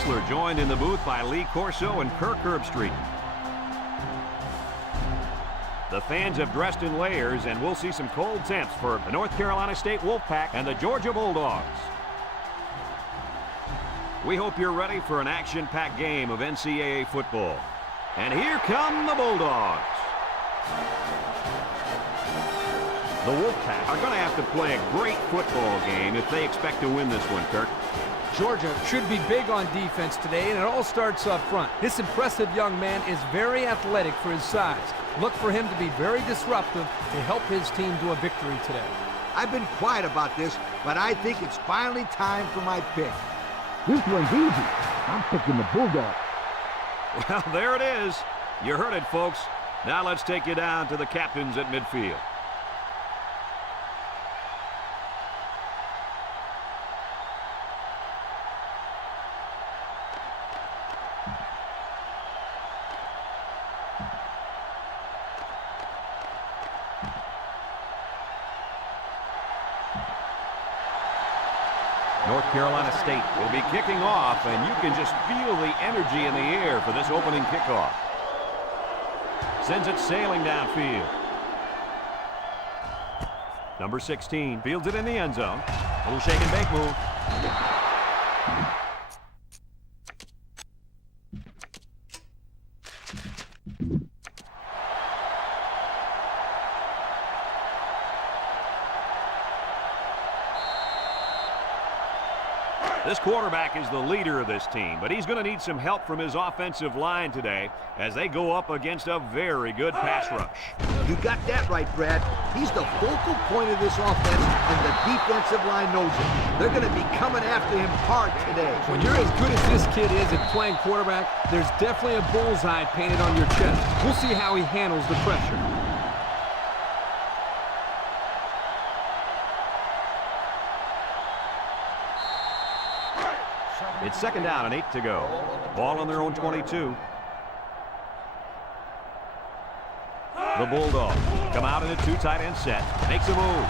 Whistler, joined in the booth by Lee Corso and Kirk Herbstreit. The fans have dressed in layers, and we'll see some cold temps for the North Carolina State Wolfpack and the Georgia Bulldogs. We hope you're ready for an action-packed game of NCAA football. And here come the Bulldogs. The Wolfpack are going to have to play a great football game if they expect to win this one, Kirk. Georgia should be big on defense today, and it all starts up front. This impressive young man is very athletic for his size. Look for him to be very disruptive to help his team to a victory today. I've been quiet about this, but I think it's finally time for my pick. This one's easy. I'm picking the Bulldogs. Well, there it is. You heard it, folks. Now let's take you down to the captains at midfield. North Carolina State will be kicking off, and you can just feel the energy in the air for this opening kickoff. Sends it sailing downfield. Number 16 fields it in the end zone. Little shake and bake move. This quarterback is the leader of this team, but he's going to need some help from his offensive line today as they go up against a very good pass rush. You got that right, Brad. He's the focal point of this offense, and the defensive line knows it. They're going to be coming after him hard today. When you're as good as this kid is at playing quarterback, there's definitely a bullseye painted on your chest. We'll see how he handles the pressure. It's second down and 8 to go. Ball on their own 22. The Bulldogs come out in a two tight end set. Makes a move.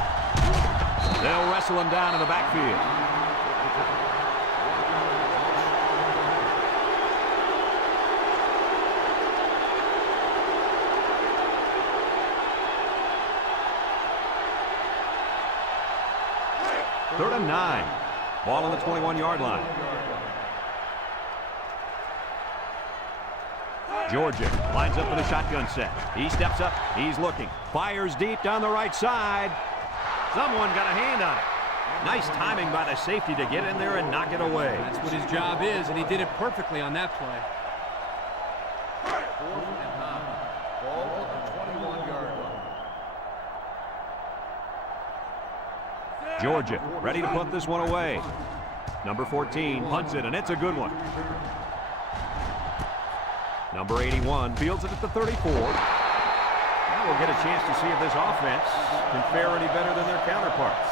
They'll wrestle him down in the backfield. Third and 9. Ball on the 21-yard line. Georgia lines up for the shotgun set. He steps up. He's looking. Fires deep down the right side. Someone got a hand on it. Nice timing by the safety to get in there and knock it away. That's what his job is, and he did it perfectly on that play. Georgia ready to punt this one away. Number 14 punts it, and it's a good one. Number 81 fields it at the 34. Now we'll get a chance to see if this offense can fare any better than their counterparts.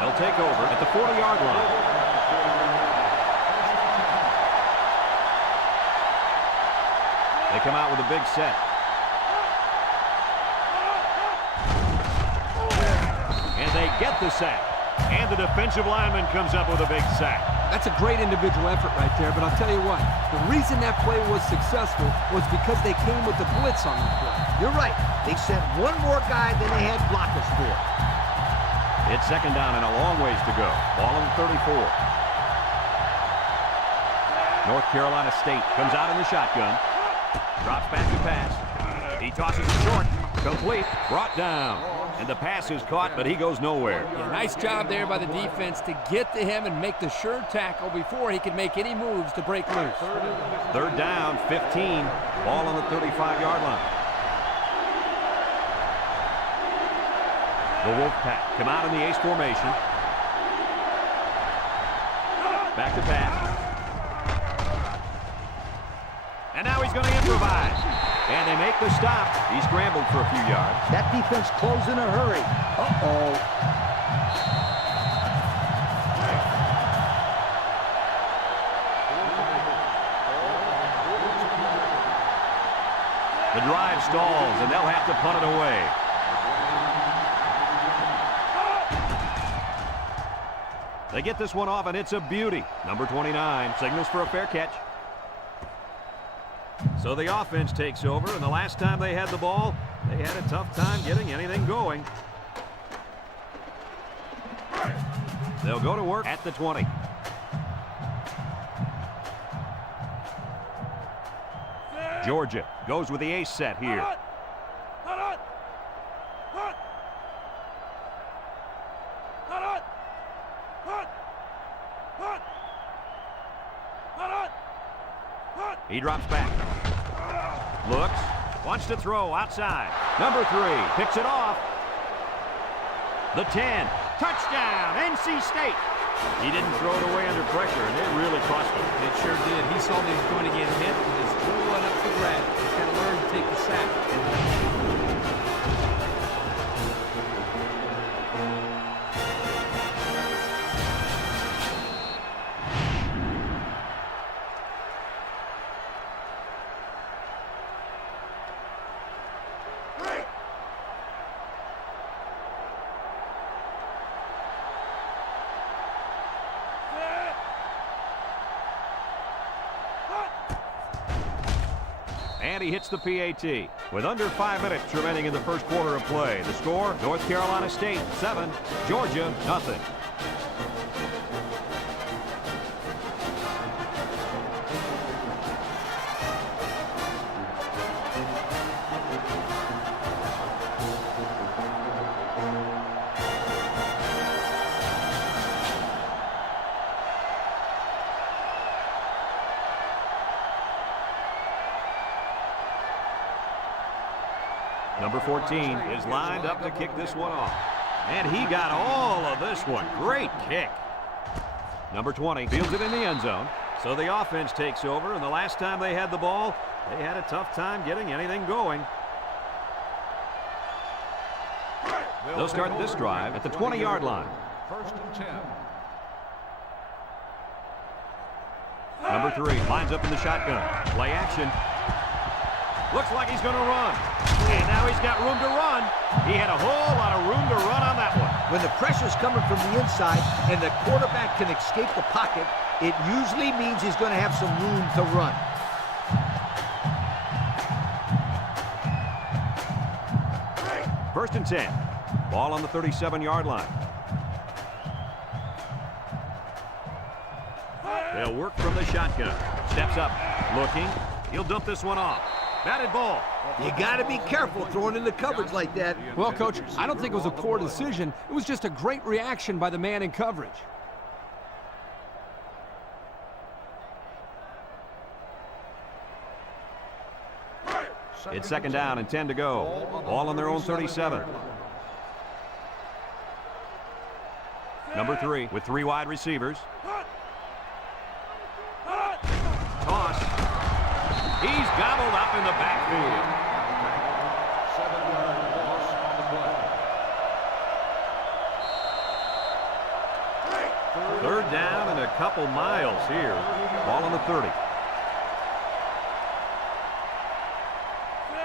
They'll take over at the 40-yard line. They come out with a big set. And they get the sack. And the defensive lineman comes up with a big sack. That's a great individual effort right there, but I'll tell you what, the reason that play was successful was because they came with the blitz on the play. You're right. They sent one more guy than they had blockers for. It's second down and a long ways to go. Ball on the 34. North Carolina State comes out in the shotgun. Drops back to pass. He tosses it short. Complete. Brought down. And the pass is caught, but he goes nowhere. Yeah, nice job there by the defense to get to him and make the sure tackle before he could make any moves to break loose. Third down, 15. Ball on the 35-yard line. The Wolfpack come out in the ace formation. Back to pass. And now he's going to improvise. And they make the stop. He scrambled for a few yards. That defense closed in a hurry. Uh-oh. The drive stalls, and they'll have to punt it away. They get this one off, and it's a beauty. Number 29 signals for a fair catch. So the offense takes over, and the last time they had the ball, they had a tough time getting anything going. They'll go to work at the 20. Georgia goes with the ace set here. He drops back. Looks. Wants to throw outside. Number 3 picks it off. The 10. Touchdown, NC State. He didn't throw it away under pressure, and it really cost him. It sure did. He saw that he was going to get hit and just threw it up the grab. He's got to learn to take the sack. And he hits the PAT. With under 5 minutes remaining in the first quarter of play. The score, North Carolina State 7, Georgia nothing. Number 14 is lined up to kick this one off. And he got all of this one. Great kick. Number 20 fields it in the end zone. So the offense takes over, and the last time they had the ball, they had a tough time getting anything going. They'll start this drive at the 20-yard line. First and 10. Number 3 lines up in the shotgun. Play action. Looks like he's going to run. And now he's got room to run. He had a whole lot of room to run on that one. When the pressure's coming from the inside and the quarterback can escape the pocket, it usually means he's going to have some room to run. First and 10. Ball on the 37-yard line. They'll work from the shotgun. Steps up. Looking. He'll dump this one off. Batted ball. You got to be careful throwing into coverage like that. Well, Coach, I don't think it was a poor decision. It was just a great reaction by the man in coverage. It's second down and 10 to go. Ball on their own 37. Number 3 with 3 wide receivers. Toss. He's gobbled up in the backfield. 7-yard loss on the play. Third down and a couple miles here. Ball on the 30.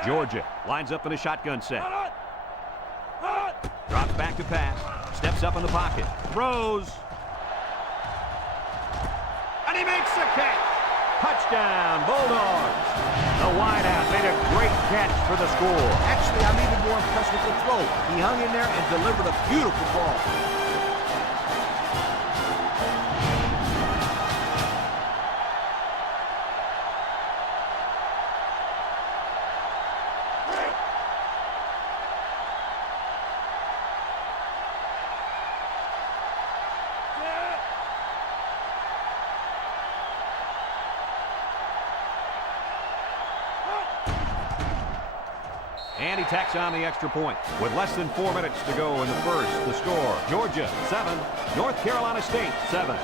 Georgia lines up in a shotgun set. Drops back to pass. Steps up in the pocket. Throws. And he makes the catch. Touchdown, Bulldogs. The wideout made a great catch for the score. Actually, I'm even more impressed with the throw. He hung in there and delivered a beautiful ball. And he tacks on the extra point. With less than 4 minutes to go in the first, the score, Georgia 7, North Carolina State 7.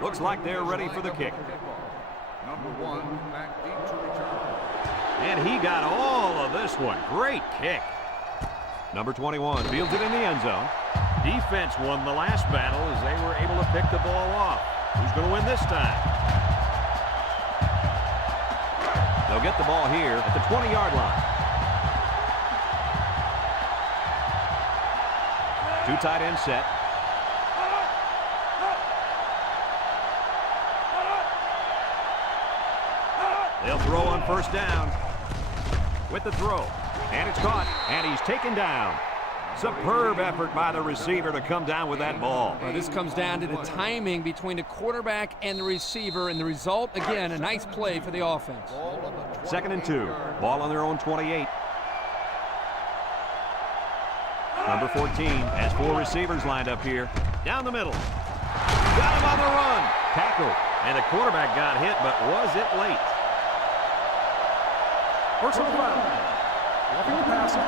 Looks like they're ready for the kick. Number 1 back deep to return. And he got all of this one. Great kick. Number 21 fields it in the end zone. Defense won the last battle as they were able to pick the ball off. Who's going to win this time? They'll get the ball here at the 20-yard line. Two tight end set. They'll throw on first down with the throw. And it's caught, and he's taken down. Superb effort by the receiver to come down with that ball. This comes down to the timing between the quarterback and the receiver, and the result, again, a nice play for the offense. 2nd and 2. Ball on their own 28. Number 14 has 4 receivers lined up here. Down the middle. Got him on the run. Tackle. And the quarterback got hit, but was it late? Personal foul. Roughing the passer.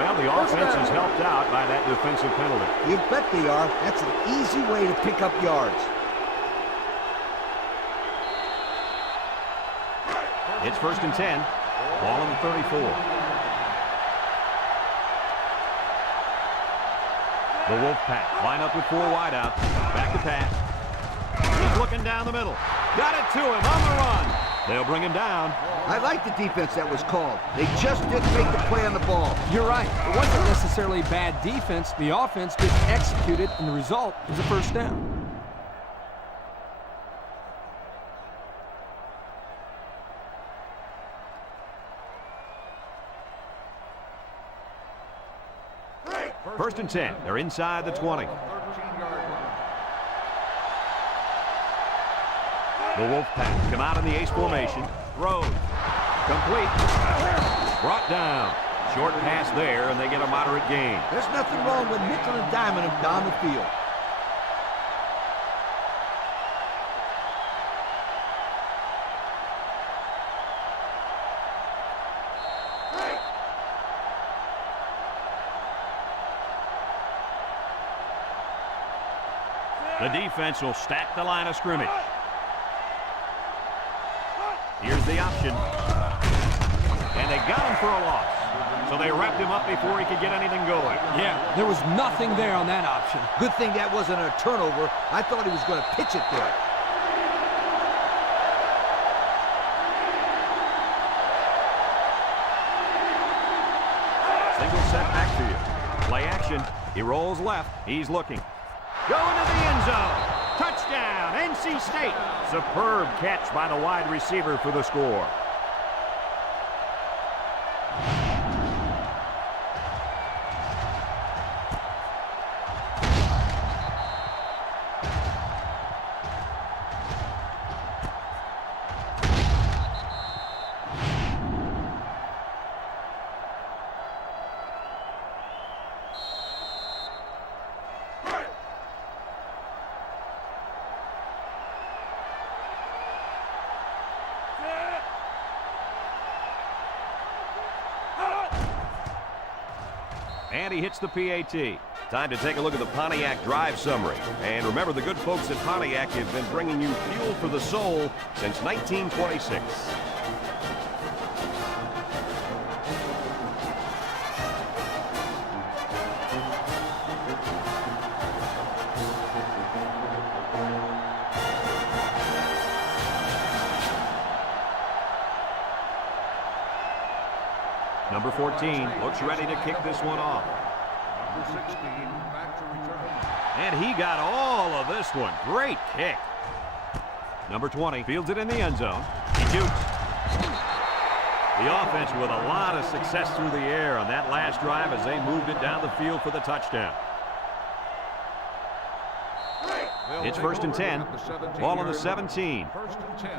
Well, the offense is helped out by that defensive penalty. You bet they are. That's an easy way to pick up yards. It's 1st and 10. Ball on the 34. The Wolfpack line up with 4 wideouts. Back to pass. He's looking down the middle. Got it to him on the run. They'll bring him down. I like the defense that was called. They just didn't make the play on the ball. You're right. It wasn't necessarily bad defense. The offense just executed, and the result is a first down. First and 10. They're inside the 20. The Wolfpack come out in the ace formation. Throws. Complete. Brought down. Short pass there, and they get a moderate gain. There's nothing wrong with nickel and diming him down the field. The defense will stack the line of scrimmage. Here's the option. And they got him for a loss. So they wrapped him up before he could get anything going. Yeah, there was nothing there on that option. Good thing that wasn't a turnover. I thought he was going to pitch it there. Single set back to you. Play action. He rolls left. He's looking. Going to the end zone. Touchdown, NC State. Superb catch by the wide receiver for the score. And he hits the PAT. Time to take a look at the Pontiac drive summary. And remember, the good folks at Pontiac have been bringing you fuel for the soul since 1926. Number 14 looks ready to kick this one off. Number 16 back to return. And he got all of this one. Great kick. Number 20 fields it in the end zone. He shoots. The offense with a lot of success through the air on that last drive as they moved it down the field for the touchdown. It's 1st and 10. Ball on the 17. 1st and 10.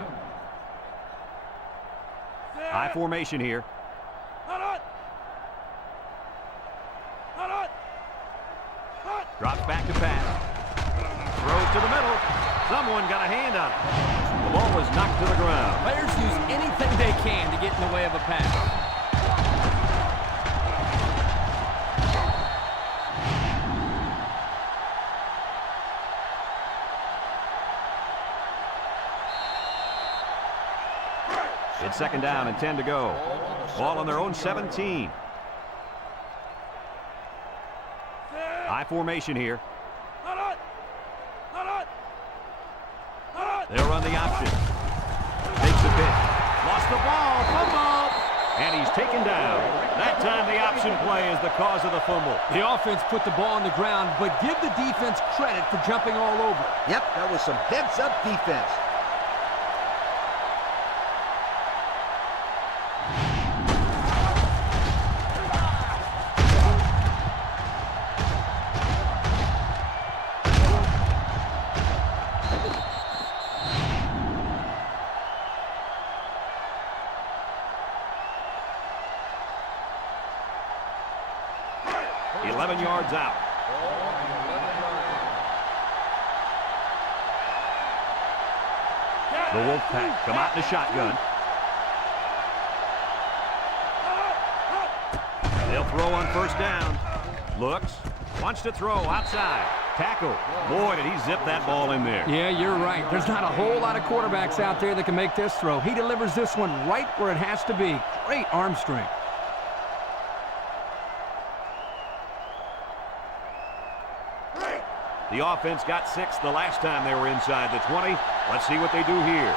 High formation here. Drops back to pass. Throws to the middle. Someone got a hand on it. The ball was knocked to the ground. Players use anything they can to get in the way of a pass. second down and 10 to go. Ball on their own 17. High formation here. They'll run the option. Takes a pitch. Lost the ball. Fumble. And he's taken down. That time the option play is the cause of the fumble. The offense put the ball on the ground, but give the defense credit for jumping all over it. Yep, that was some heads-up defense. Yards out. The Wolfpack come out in the shotgun. They'll throw on first down. Looks. Wants to throw outside. Tackle. Boy, did he zip that ball in there. Yeah, you're right. There's not a whole lot of quarterbacks out there that can make this throw. He delivers this one right where it has to be. Great arm strength. The offense got 6 the last time they were inside the 20. Let's see what they do here.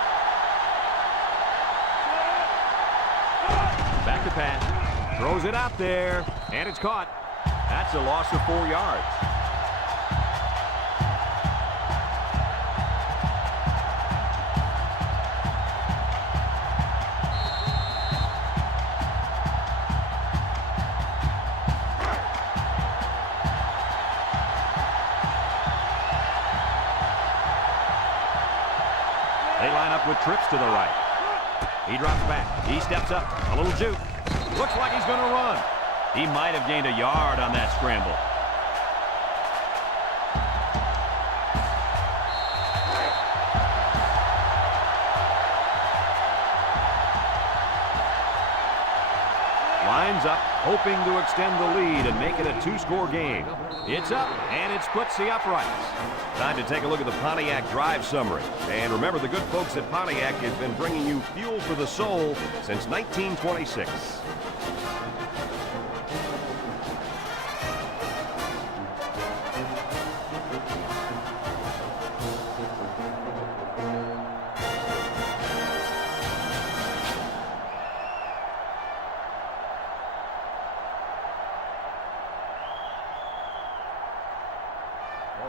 Back to pass. Throws it out there. And it's caught. That's a loss of 4 yards. They line up with trips to the right. He drops back. He steps up. A little juke. Looks like he's going to run. He might have gained a yard on that scramble. Lines up, hoping to extend the lead and make it a 2-score game. It's up, and it splits the uprights. Time to take a look at the Pontiac drive summary. And remember, the good folks at Pontiac have been bringing you fuel for the soul since 1926.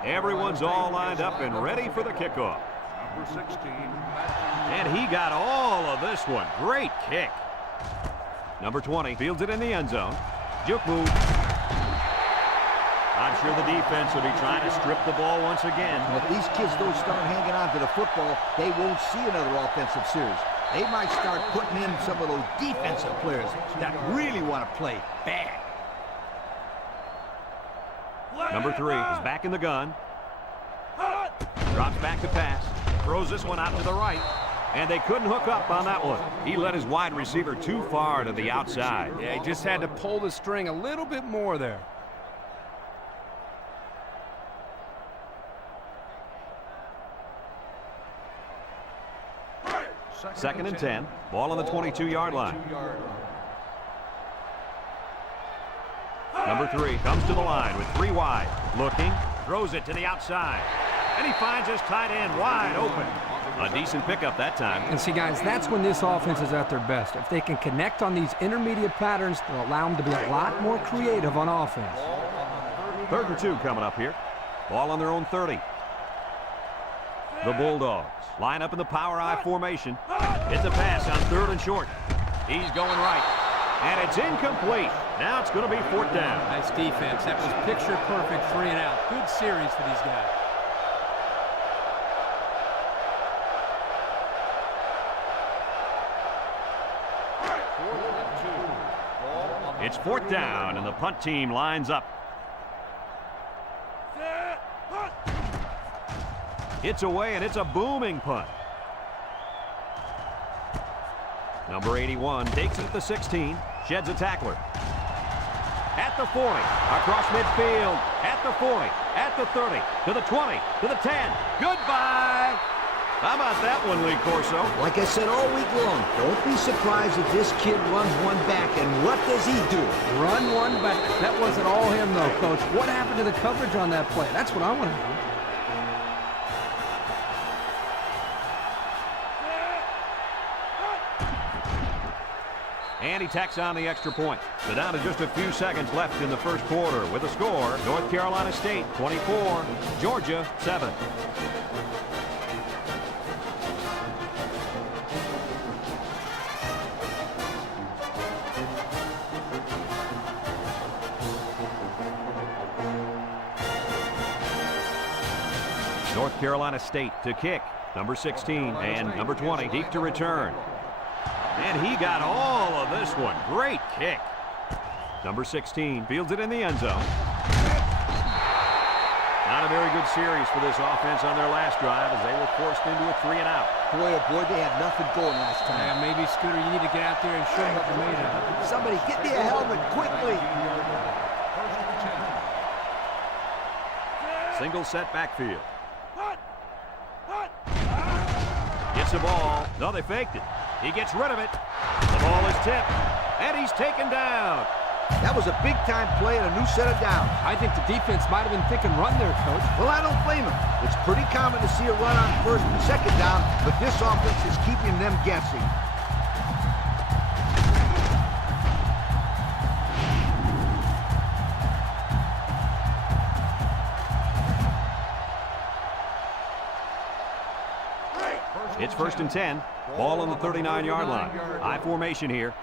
Everyone's all lined up and ready for the kickoff. Number 16. And he got all of this one. Great kick. Number 20 fields it in the end zone. Juke move. I'm sure the defense will be trying to strip the ball once again. And if these kids don't start hanging on to the football, they won't see another offensive series. They might start putting in some of those defensive players that really want to play bad. Number 3 is back in the gun. Drops back to pass. Throws this one out to the right. And they couldn't hook up on that one. He led his wide receiver too far to the outside. Yeah, he just had to pull the string a little bit more there. Second and 10. Ball on the 22-yard line. Number 3 comes to the line with 3 wide. Looking, throws it to the outside. And he finds his tight end wide open. A decent pickup that time. And see, guys, that's when this offense is at their best. If they can connect on these intermediate patterns, they'll allow them to be a lot more creative on offense. 3rd and 2 coming up here. Ball on their own 30. The Bulldogs line up in the power I formation. It's a pass on 3rd and short. He's going right. And it's incomplete. Now it's going to be 4th down. Nice defense. That was picture perfect 3 and out. Good series for these guys. It's 4th down, and the punt team lines up. It's away, and it's a booming punt. Number 81 takes it at the 16, sheds a tackler. At the 40, across midfield, at the 40, at the 30, to the 20, to the 10. Goodbye! How about that one, Lee Corso? Like I said all week long, don't be surprised if this kid runs one back. And what does he do? Run one back. That wasn't all him, though, Coach. What happened to the coverage on that play? That's what I want to know. And he tacks on the extra point. So down to just a few seconds left in the first quarter with a score, North Carolina State 24, Georgia 7. North Carolina State to kick. Number 16 and number 20 deep to return. And he got all of this one. Great kick. Number 16 fields it in the end zone. Not a very good series for this offense on their last drive as they were forced into a 3-and-out. Boy, oh boy, they had nothing going last time. Yeah, maybe, Scooter, you need to get out there and show them what you're made of. Somebody get me a helmet quickly. Single set backfield. Gets the ball. No, they faked it. He gets rid of it. The ball is tipped. And he's taken down. That was a big-time play and a new set of downs. I think the defense might have been thinking run there, Coach. Well, I don't blame him. It's pretty common to see a run on first and second down, but this offense is keeping them guessing. It's first and 10. Ball on the 39-yard line. High formation here.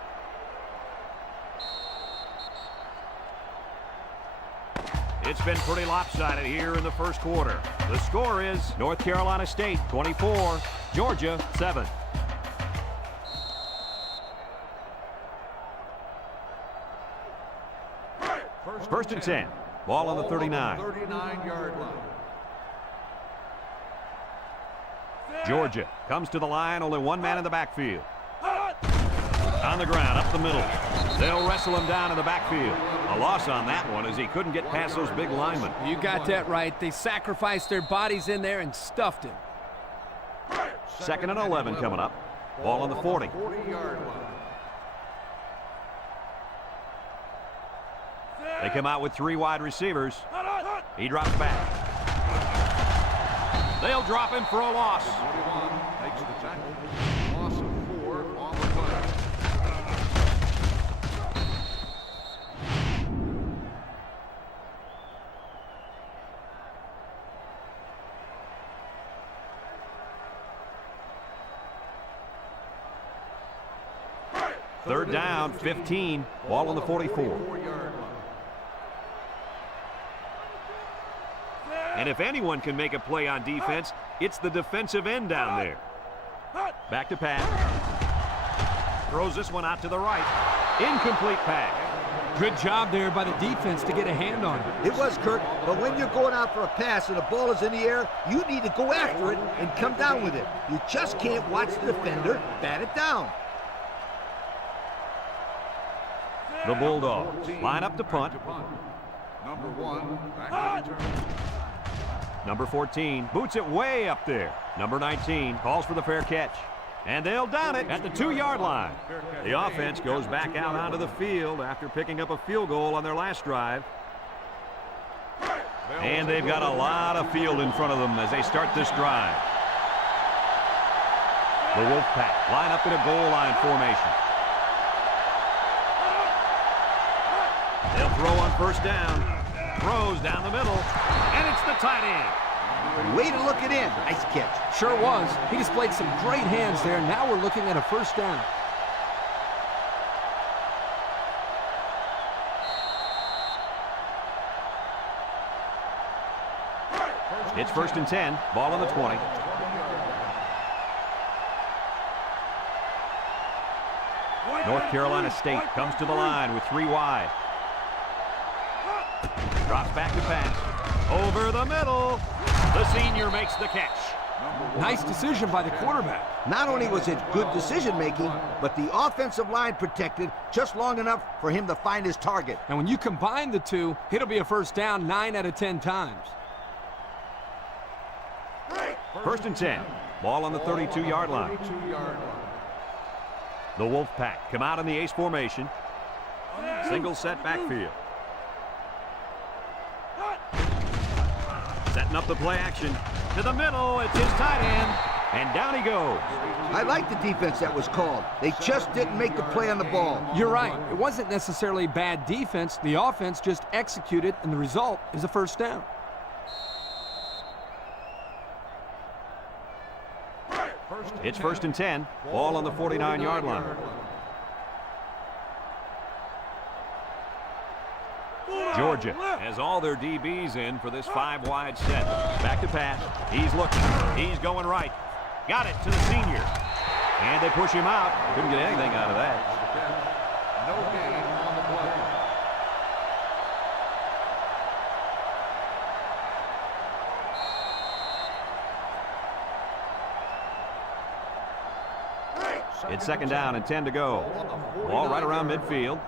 It's been pretty lopsided here in the first quarter. The score is North Carolina State 24, Georgia 7. First and 10. Ball on the 39. 39-yard line. Georgia comes to the line, only one man in the backfield. On the ground, up the middle. They'll wrestle him down in the backfield. A loss on that one as he couldn't get past those big linemen. You got that right. They sacrificed their bodies in there and stuffed him. Second and 11 coming up. Ball on the 40. 40-yard line. They come out with three wide receivers. He drops back. They'll drop him for a loss. 21 takes the tackle. Loss of 4 on the play. Third down, 15. Ball on the 44. 4-yard line. And if anyone can make a play on defense, it's the defensive end down there. Back to pass. Throws this one out to the right. Incomplete pass. Good job there by the defense to get a hand on it. It was, Kirk, but when you're going out for a pass and the ball is in the air, you need to go after it and come down with it. You just can't watch the defender bat it down. The Bulldogs line up to punt. Number 1 back to return. Number 14 boots it way up there. Number 19 calls for the fair catch. And they'll down it at the 2-yard line. The offense goes back out onto the field after picking up a field goal on their last drive. And they've got a lot of field in front of them as they start this drive. The Wolfpack line up in a goal line formation. They'll throw on first down. Throws down the middle. And it's the tight end. Way to look it in. Nice catch. Sure was. He displayed some great hands there. Now we're looking at a first down. It's first and 10. Ball on the 20. North Carolina State comes to the line with 3 wide. Drops back to pass. Over the middle. The senior makes the catch. Nice decision by the quarterback. Not only was it good decision-making, but the offensive line protected just long enough for him to find his target. And when you combine the two, it'll be a first down 9 out of 10 times. First and 10. Ball on the 32-yard line. 32-yard line. The Wolfpack come out in the ace formation. Single set backfield. Setting up the play action. To the middle, it's his tight end. And down he goes. I like the defense that was called. They just didn't make the play on the ball. You're right. It wasn't necessarily bad defense. The offense just executed, and the result is a first down. It's 1st and 10. Ball on the 49-yard line. Georgia has all their DBs in for this 5-wide set. Back to pass. He's looking. He's going right. Got it to the senior. And they push him out. Couldn't get anything out of that. No gain on the play. It's 2nd down and 10 to go. Ball right around midfield.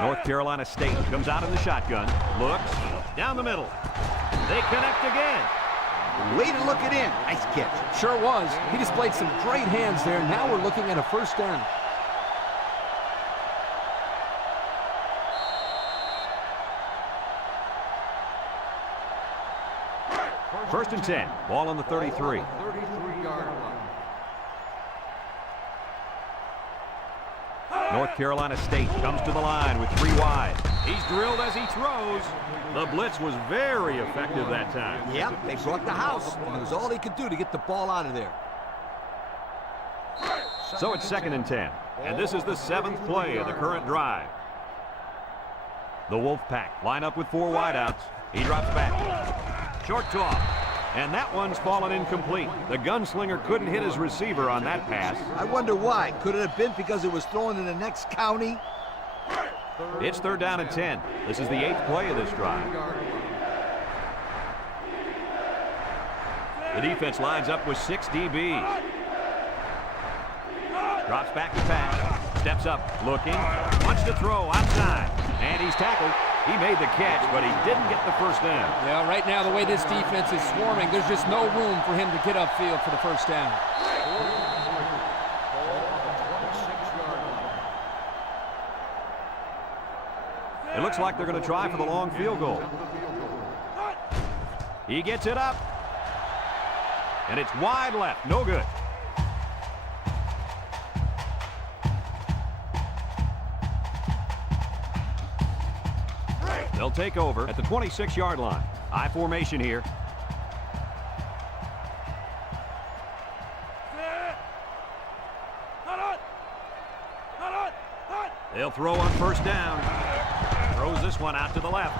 North Carolina State comes out in the shotgun. Looks. Down the middle. They connect again. Way to look it in. Nice catch. Sure was. He displayed some great hands there. Now we're looking at a first down. First and 10. Ball on the 33. 33-yard line. North Carolina State comes to the line with 3 wide. He's drilled as he throws. The blitz was very effective that time. Yep, they brought the house. And it was all they could do to get the ball out of there. So it's 2nd and 10. And this is the 7th play of the current drive. The Wolfpack line up with 4 wideouts. He drops back. Short toss. And that one's fallen incomplete. The gunslinger couldn't hit his receiver on that pass. I wonder why. Could it have been because it was thrown in the next county? It's 3rd down and 10. This is the 8th play of this drive. The defense lines up with 6 DBs. Drops back to pass. Steps up, looking. Wants to throw outside. And he's tackled. He made the catch, but he didn't get the first down. Yeah, right now the way this defense is swarming, there's just no room for him to get upfield for the first down. It looks like they're going to try for the long field goal. He gets it up. And it's wide left. No good. They'll take over at the 26-yard line. I formation here. They'll throw on first down. Throws this one out to the left.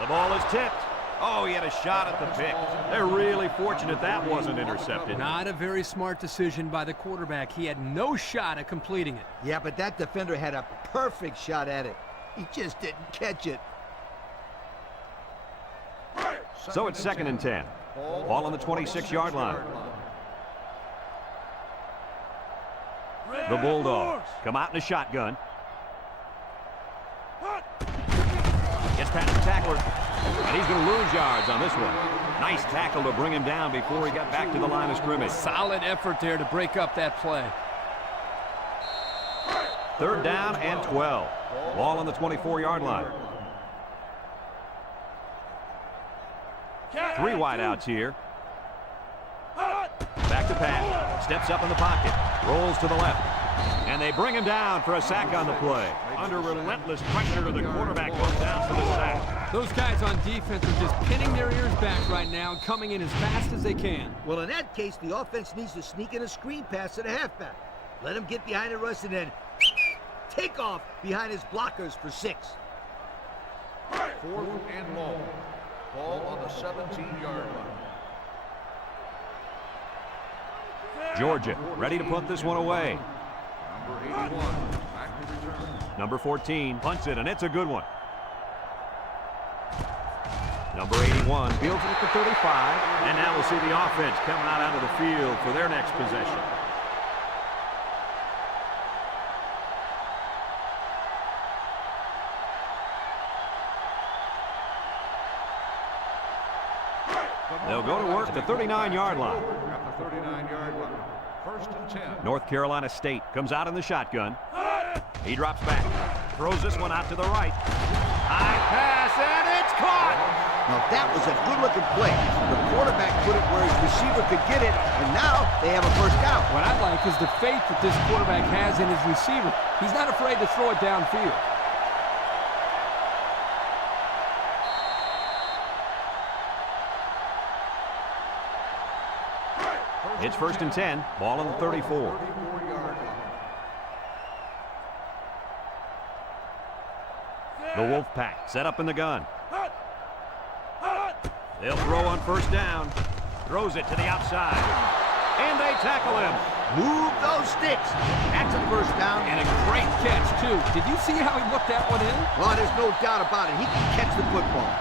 The ball is tipped. Oh, he had a shot at the pick. They're really fortunate that wasn't intercepted. Not a very smart decision by the quarterback. He had no shot at completing it. Yeah, but that defender had a perfect shot at it. He just didn't catch it. So it's 2nd and 10. Ball on the 26-yard line. The Bulldogs come out in a shotgun. Gets past the tackler. And he's going to lose yards on this one. Nice tackle to bring him down before he got back to the line of scrimmage. Solid effort there to break up that play. 3rd down and 12. Ball on the 24-yard line. 3 wideouts here. Back to pass. Steps up in the pocket. Rolls to the left. And they bring him down for a sack on the play. Under relentless pressure, the quarterback goes down for the sack. Those guys on defense are just pinning their ears back right now and coming in as fast as they can. Well, in that case, the offense needs to sneak in a screen pass to the halfback. Let him get behind the rush and then take off behind his blockers for 6. 4th and long. Ball on the 17-yard line. Georgia ready to punt this one away. Number 81, back to return. Number 14 punts it, and it's a good one. Number 81 fields it at the 35. And now we'll see the offense coming out onto the field for their next possession. They'll go to work at the 39-yard line. At the 39-yard line. First and 10. North Carolina State comes out in the shotgun. He drops back. Throws this one out to the right. High pass, and it's caught! Now that was a good-looking play. The quarterback put it where his receiver could get it, and now they have a first down. What I like is the faith that this quarterback has in his receiver. He's not afraid to throw it downfield. It's first and 10. Ball on the 34. 34-yard line. The Wolfpack set up in the gun. They'll throw on first down. Throws it to the outside. And they tackle him. Move those sticks. That's a first down. And a great catch, too. Did you see how he looked that one in? Well, there's no doubt about it. He can catch the football.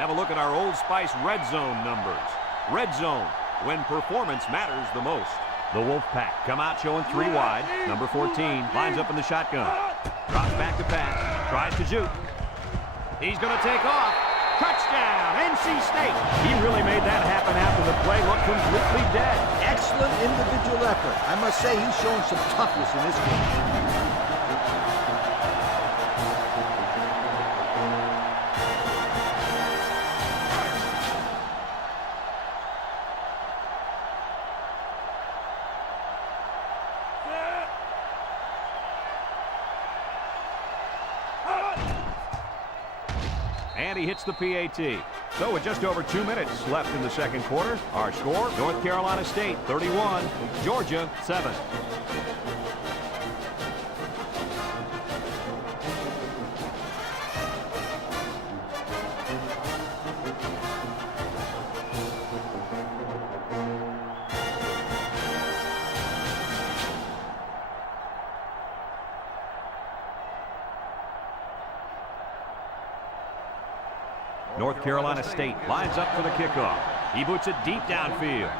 Have a look at our Old Spice red zone numbers. Red zone, when performance matters the most. The Wolfpack come out showing 3 wide. Number 14 lines up in the shotgun. Drops back to pass. Tries to juke. He's going to take off. Touchdown, NC State. He really made that happen after the play looked completely dead. Excellent individual effort. I must say he's showing some toughness in this game. And he hits the PAT. So with just over 2 minutes left in the second quarter, our score, North Carolina State 31, Georgia 7. North Carolina State lines up for the kickoff. He boots it deep downfield.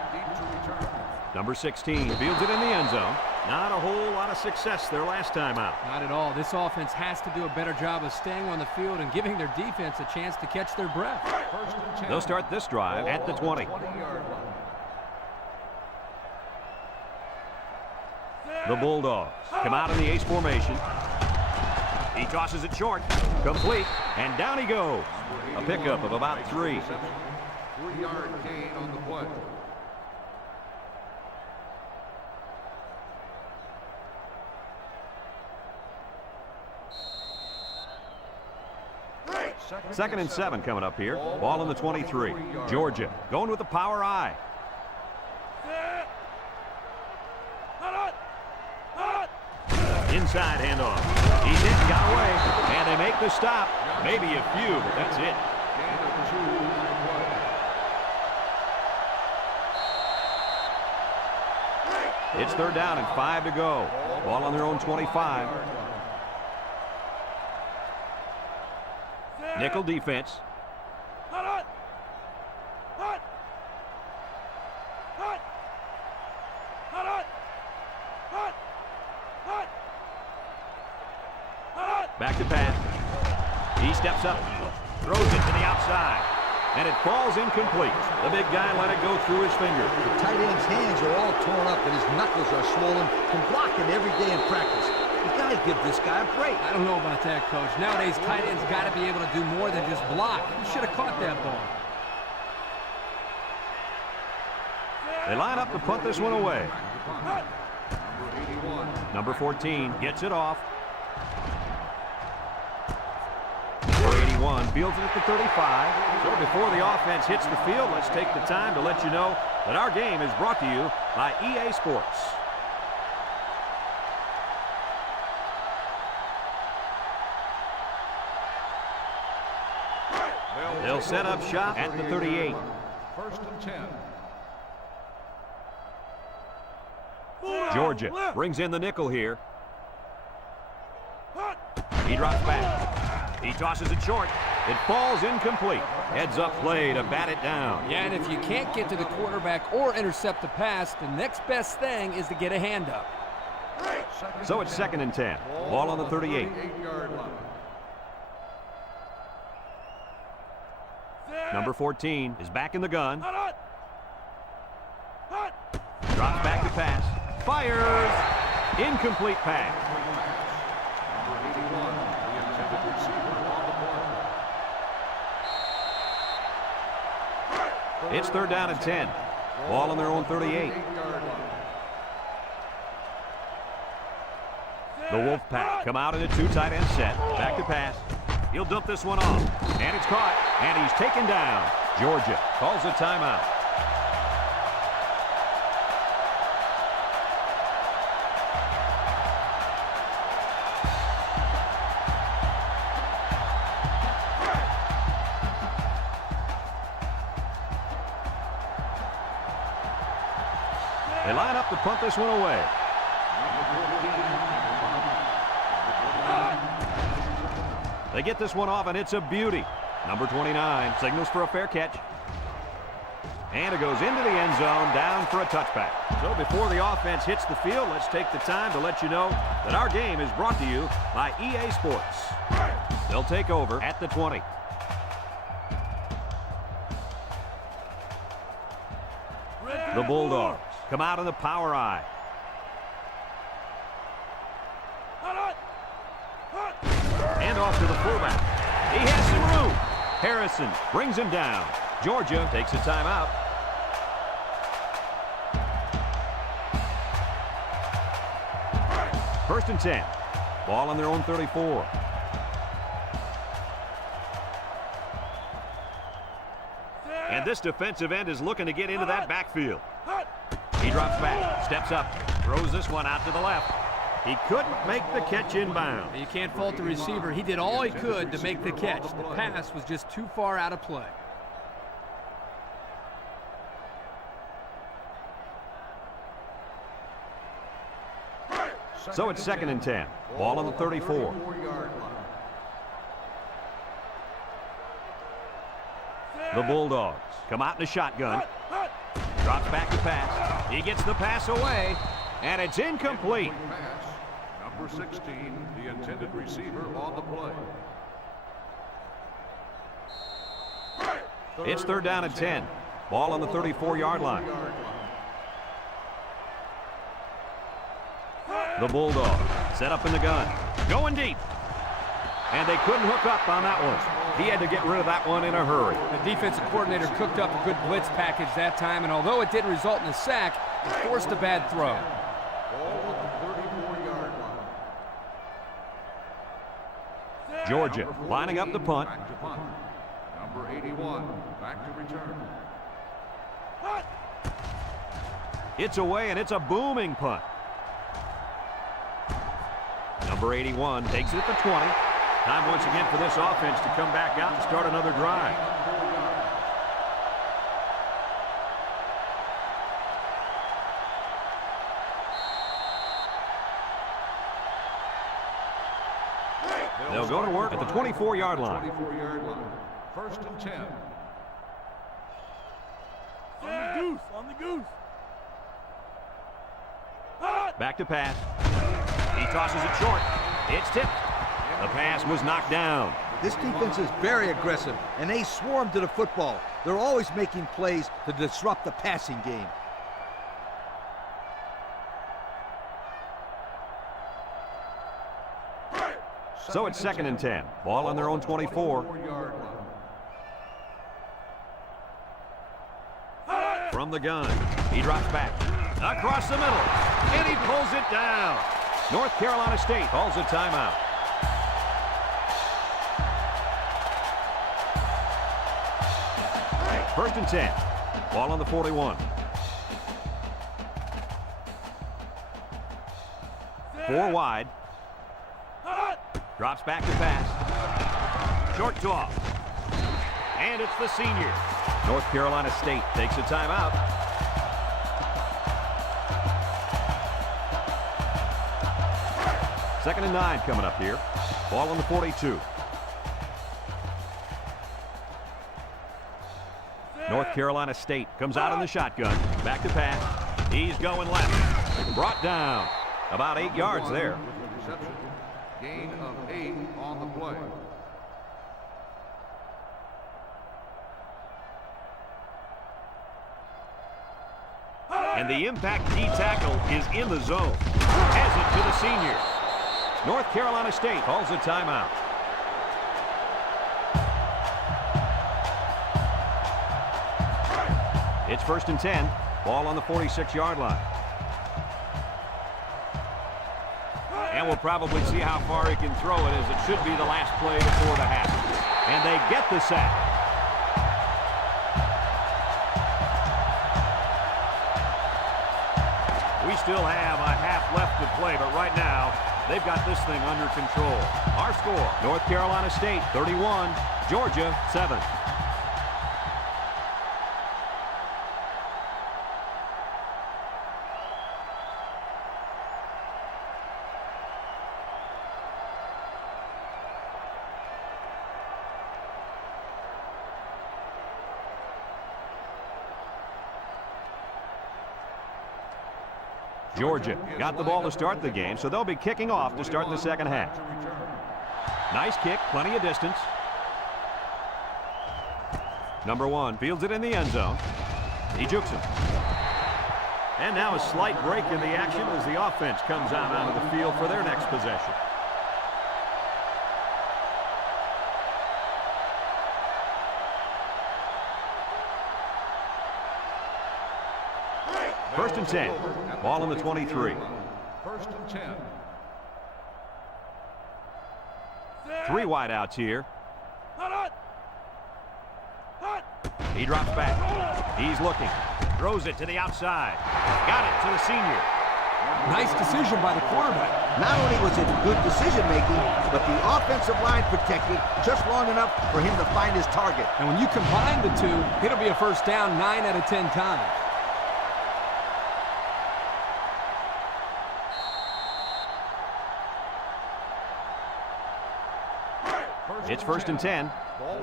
Number 16 fields it in the end zone. Not a whole lot of success their last time out. Not at all. This offense has to do a better job of staying on the field and giving their defense a chance to catch their breath. They'll start this drive at the 20. The Bulldogs come out in the ace formation. He tosses it short, complete, and down he goes. A pickup of about 3. 3-yard gain on the play. Second and 7 coming up here. Ball in the 23. Georgia going with the power I. Inside handoff. He's hit and got away. And they make the stop. Maybe a few, but that's it. Gain of 2 on the play. It's third down and 5 to go. Ball on their own 25. Nickel defense. Back to pass. He steps up, throws it to the outside, and it falls incomplete. The big guy let it go through his fingers. The tight end's hands are all torn up and his knuckles are swollen from blocking every day in practice. You gotta give this guy a break. I don't know about that, Coach. Nowadays, tight ends got to be able to do more than just block. He should have caught that ball. They line up to punt this one away. Number 81. Number 14 gets it off. Number 81 fields it at the 35. So before the offense hits the field, let's take the time to let you know that our game is brought to you by EA Sports. They'll set up shop at the 38. First and 10. Georgia brings in the nickel here. He drops back. He tosses it short. It falls incomplete. Heads up play to bat it down. Yeah, and if you can't get to the quarterback or intercept the pass, the next best thing is to get a hand up. So it's 2nd and 10. Ball on the 38. 38-yard line. Number 14 is back in the gun. Drops back to pass. Fires. Incomplete pass. Number 81, the intended receiver on the play. It's 3rd down and 10. Ball on their own 38. 38-yard line. The Wolfpack come out in a 2 tight end set. Back to pass. He'll dump this one off. And it's caught. And he's taken down. Georgia calls a timeout. They line up to punt this one away. They get this one off, and it's a beauty. Number 29 signals for a fair catch. And it goes into the end zone, down for a touchback. So before the offense hits the field, let's take the time to let you know that our game is brought to you by EA Sports. They'll take over at the 20. The Bulldogs come out in the power eye. And off to the fullback. He has some room. Harrison brings him down. Georgia takes a timeout. First and 10. Ball on their own 34. And this defensive end is looking to get into that backfield. He drops back, steps up, throws this one out to the left. He couldn't make the catch inbound. You can't fault the receiver. He did all he could to make the catch. The pass was just too far out of play. So it's 2nd and 10. Ball on the 34. 34-yard line. The Bulldogs come out in a shotgun. Drops back to pass. He gets the pass away, and it's incomplete. Pass. Number 16, the intended receiver on the play. It's 3rd down and 10. Ball on the 34-yard line. The Bulldogs set up in the gun. Going deep. And they couldn't hook up on that one. He had to get rid of that one in a hurry. The defensive coordinator cooked up a good blitz package that time, and although it didn't result in a sack, it forced a bad throw. Ball on the 34-yard line. Georgia lining up the punt. Back to punt. Number 81, back to return. It's away, and it's a booming punt. Number 81 takes it at the 20. Time once again for this offense to come back out and start another drive. They'll go to work at the 24-yard line. 24-yard line. First and 10. On the goose. Back to pass. He tosses it short. It's tipped. The pass was knocked down. This defense is very aggressive, and they swarm to the football. They're always making plays to disrupt the passing game. So it's 2nd and 10. Ball on their own 24. 24-yard line. From the gun. He drops back. Across the middle. And he pulls it down. North Carolina State calls a timeout. First and 10. Ball on the 41. 4 wide. Drops back to pass. Short toss. And it's the senior. North Carolina State takes a timeout. Second and 9 coming up here. Ball on the 42. North Carolina State comes out in the shotgun. Back to pass. He's going left. Brought down. About 8 yards there. Reception. Gain of 8 on the play. And the impact D tackle is in the zone. Has it to the senior. North Carolina State calls a timeout. It's 1st and 10. Ball on the 46-yard line. And we'll probably see how far he can throw it, as it should be the last play before the half. And they get the sack. We still have a half left to play, but right now, they've got this thing under control. Our score, North Carolina State 31, Georgia 7. Georgia got the ball to start the game, so they'll be kicking off to start the second half. Nice kick, plenty of distance. Number 1 fields it in the end zone. He jukes him. And now a slight break in the action as the offense comes out onto the field for their next possession. First and 10. Ball on the 23. 1st and 10. 3 wideouts here. He drops back. He's looking. Throws it to the outside. Got it to the senior. Nice decision by the quarterback. Not only was it good decision-making, but the offensive line protected just long enough for him to find his target. And when you combine the two, it'll be a first down 9 out of 10 times. It's 1st and 10.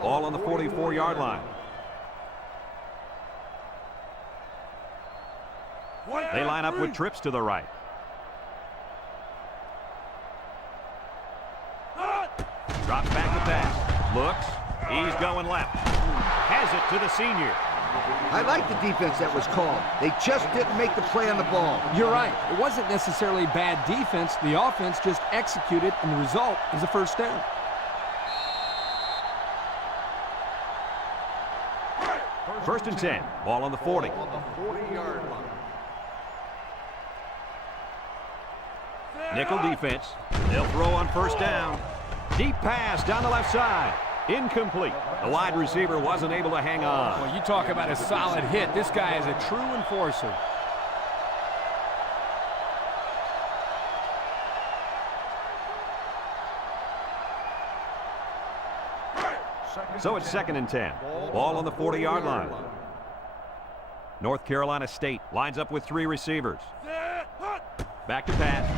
Ball on the 44-yard line. They line up with trips to the right. Drops back to pass. Looks. He's going left. Has it to the senior. I like the defense that was called. They just didn't make the play on the ball. You're right. It wasn't necessarily bad defense. The offense just executed, and the result is a first down. First and 10. Ball on the 40. On the 40-yard line. Nickel defense. They'll throw on first down. Deep pass down the left side. Incomplete. The wide receiver wasn't able to hang on. Well, you talk about a solid hit. This guy is a true enforcer. So it's 2nd and 10. Ball on the 40-yard line. North Carolina State lines up with 3 receivers. Back to pass.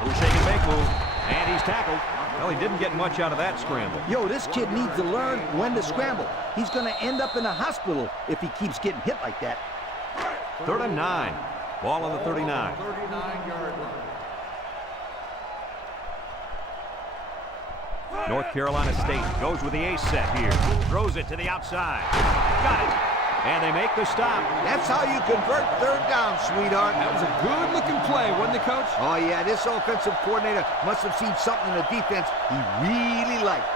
Little shake and bake move. And he's tackled. Well, he didn't get much out of that scramble. Yo, this kid needs to learn when to scramble. He's going to end up in a hospital if he keeps getting hit like that. 3rd and 9. Ball on the 39. 39-yard line. North Carolina State goes with the ace set here. Throws it to the outside. Got it. And they make the stop. That's how you convert 3rd down, sweetheart. That was a good-looking play, wasn't it, Coach? Oh, yeah, this offensive coordinator must have seen something in the defense he really liked.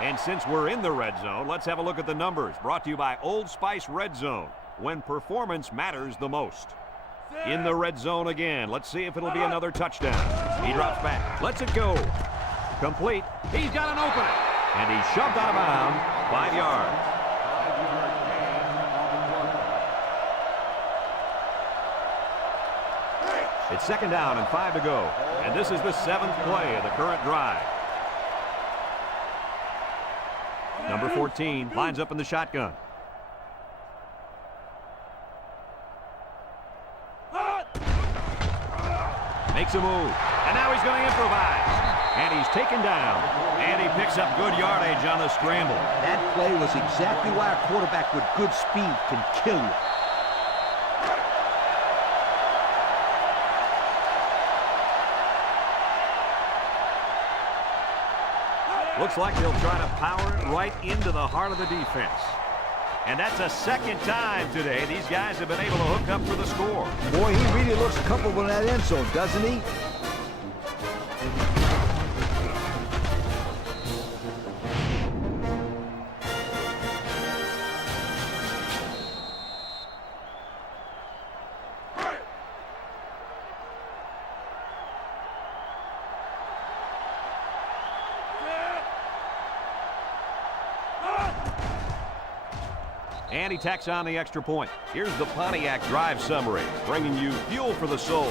And since we're in the red zone, let's have a look at the numbers. Brought to you by Old Spice Red Zone, when performance matters the most. In the red zone again. Let's see if it'll be another touchdown. He drops back. Lets it go. Complete. He's got an opening. And he's shoved out of bounds. 5 yards. 5-yard gain on the play. It's 2nd down and 5 to go. And this is the 7th play of the current drive. Number 14 lines up in the shotgun. Makes a move. And now he's going to improvise. And he's taken down. And he picks up good yardage on the scramble. That play was exactly why a quarterback with good speed can kill you. Looks like they'll try to power it right into the heart of the defense. And that's a second time today these guys have been able to hook up for the score. Boy, he really looks comfortable in that end zone, doesn't he? And he tacks on the extra point. Here's the Pontiac drive summary, bringing you fuel for the soul.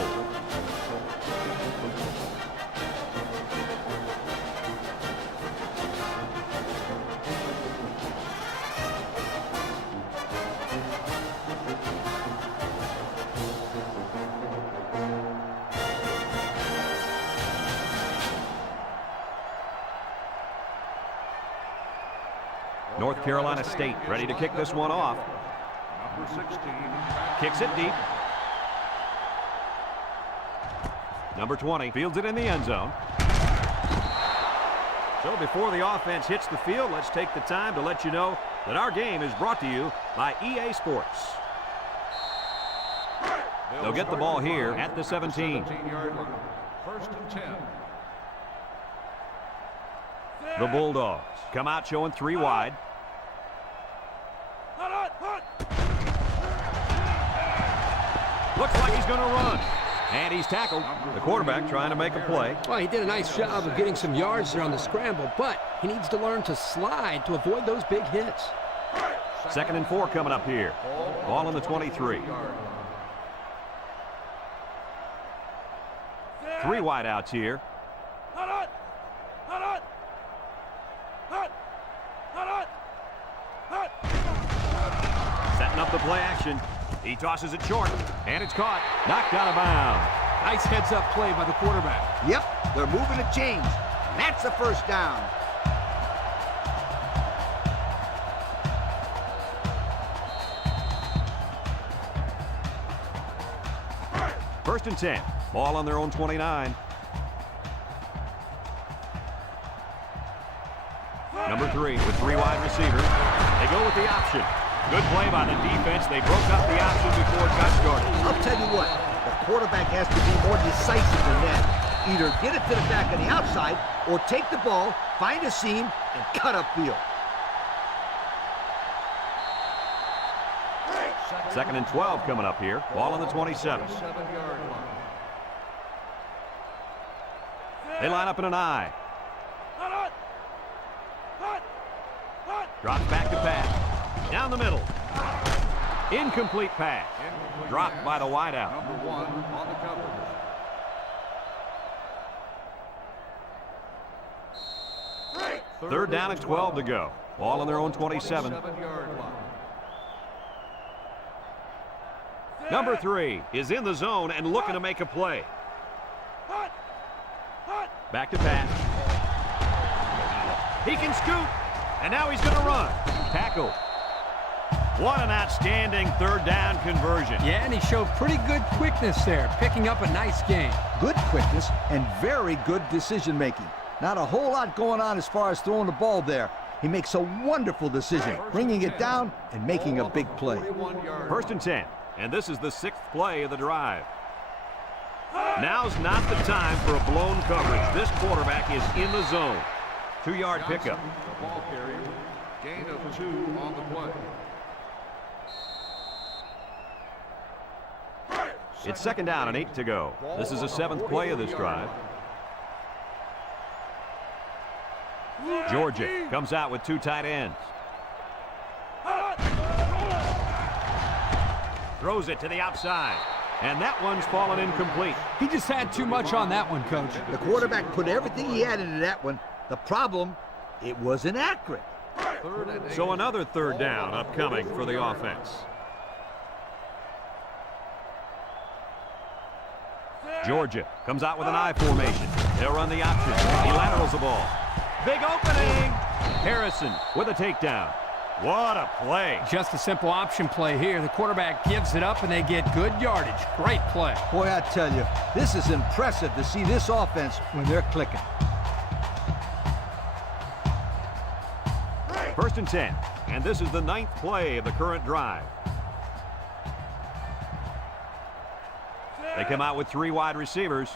North Carolina State ready to kick this one off. Number 16. Kicks it deep. Number 20 fields it in the end zone. So before the offense hits the field, let's take the time to let you know that our game is brought to you by EA Sports. They'll get the ball here at the 17. 17-yard line. First and 10. The Bulldogs come out showing 3 wide. Looks like he's going to run. And he's tackled. The quarterback trying to make a play. Well, he did a nice job of getting some yards there on the scramble, but he needs to learn to slide to avoid those big hits. 2nd and 4 coming up here. Ball on the 23. 3 wide outs here. Setting up the play action. He tosses it short, and it's caught. Knocked out of bounds. Nice heads-up play by the quarterback. Yep, they're moving the chains. That's the first down. First and 10. Ball on their own 29. Number 3 with 3 wide receivers. They go with the option. Good play by the defense. They broke up the option before it got started. I'll tell you what, the quarterback has to be more decisive than that. Either get it to the back on the outside or take the ball, find a seam, and cut upfield. 2nd and 12 coming up here. Ball on the 27. 7-yard line. They line up in an I. Drops back to pass. Down the middle. Incomplete pass. Incomplete Dropped pass. by the wideout. Number 1 on the coverage. 3rd down and 12 to go. Ball on their own 27. 7-yard line. Number 3 is in the zone and looking to make a play. Back to pass. He can scoot. And now he's going to run. Tackle. What an outstanding 3rd down conversion. Yeah, and he showed pretty good quickness there, picking up a nice gain. Good quickness and very good decision-making. Not a whole lot going on as far as throwing the ball there. He makes a wonderful decision, bringing it down and making a big play. 41-yard First and 10. And this is the 6th play of the drive. Now's not the time for a blown coverage. This quarterback is in the zone. 2-yard pickup. The ball carrier. Gain of 2 on the play. It's 2nd down and 8 to go. This is the 7th play of this drive. Georgia comes out with 2 tight ends. Throws it to the outside. And that one's fallen incomplete. He just had too much on that one, Coach. The quarterback put everything he had into that one. The problem, it was inaccurate. 3rd and 8. So another 3rd down upcoming for the offense. Georgia comes out with an I formation. They'll run the option. He laterals the ball. Big opening. Harrison with a takedown. What a play. Just a simple option play here. The quarterback gives it up, and they get good yardage. Great play. Boy, I tell you, this is impressive to see this offense when they're clicking. First and 10. And this is the 9th play of the current drive. They come out with 3 wide receivers.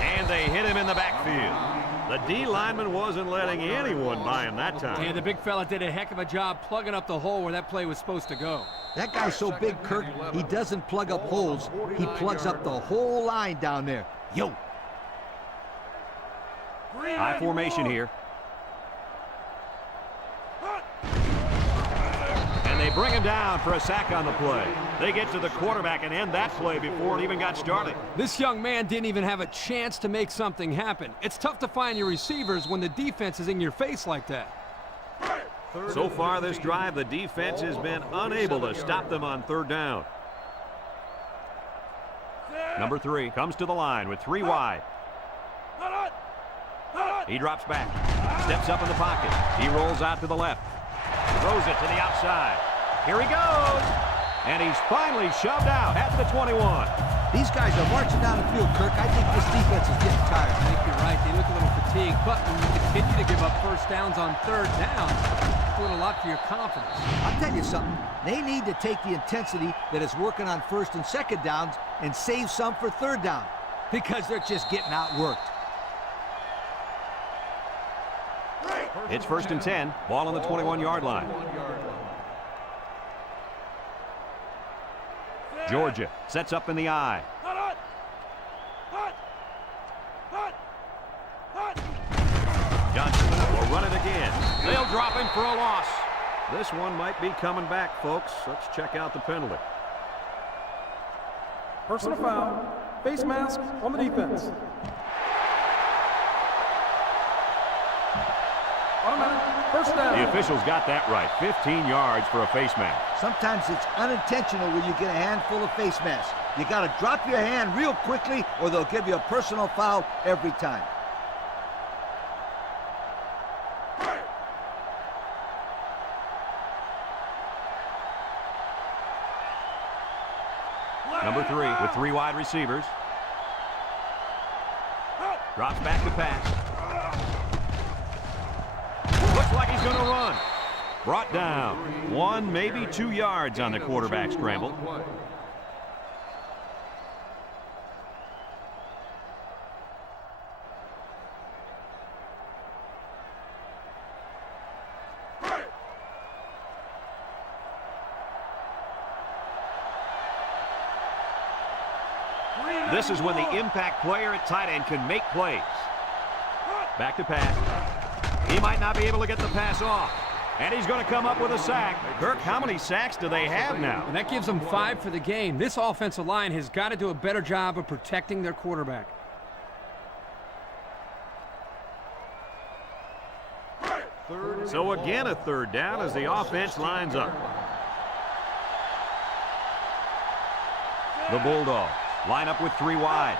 And they hit him in the backfield. The D lineman wasn't letting anyone by him that time. And the big fella did a heck of a job plugging up the hole where that play was supposed to go. That guy's so big, Kirk, he doesn't plug up holes. He plugs up the whole line down there. Yo. High formation here. And they bring him down for a sack on the play. They get to the quarterback and end that play before it even got started. This young man didn't even have a chance to make something happen. It's tough to find your receivers when the defense is in your face like that. So far this drive, the defense has been unable to stop them on 3rd down. Number 3 comes to the line with 3 wide. He drops back, steps up in the pocket. He rolls out to the left, throws it to the outside. Here he goes, and he's finally shoved out at the 21. These guys are marching down the field, Kirk. I think this defense is getting tired. I think you're right. They look a little fatigued, but when you continue to give up first downs on 3rd down, it's doing a lot for your confidence. I'll tell you something. They need to take the intensity that is working on 1st and 2nd downs and save some for 3rd down because they're just getting outworked. It's 1st and 10, ball on the 21-yard line. Georgia sets up in the I. Johnson will run it again. They'll drop him for a loss. This one might be coming back, folks. Let's check out the penalty. Personal foul. Face mask on the defense. Automatic. First down. The officials got that right. 15 yards for a face mask. Sometimes it's unintentional when you get a handful of face masks. You got to drop your hand real quickly or they'll give you a personal foul every time. Number 3 with 3 wide receivers. Drops back to pass. Looks like he's going to run. Brought down 1, maybe 2 yards on the quarterback scramble. This is when the impact player at tight end can make plays. Back to pass. He might not be able to get the pass off. And he's going to come up with a sack. Kirk, how many sacks do they have now? And that gives them 5 for the game. This offensive line has got to do a better job of protecting their quarterback. So again, a 3rd down as the offense lines up. The Bulldogs line up with 3 wide.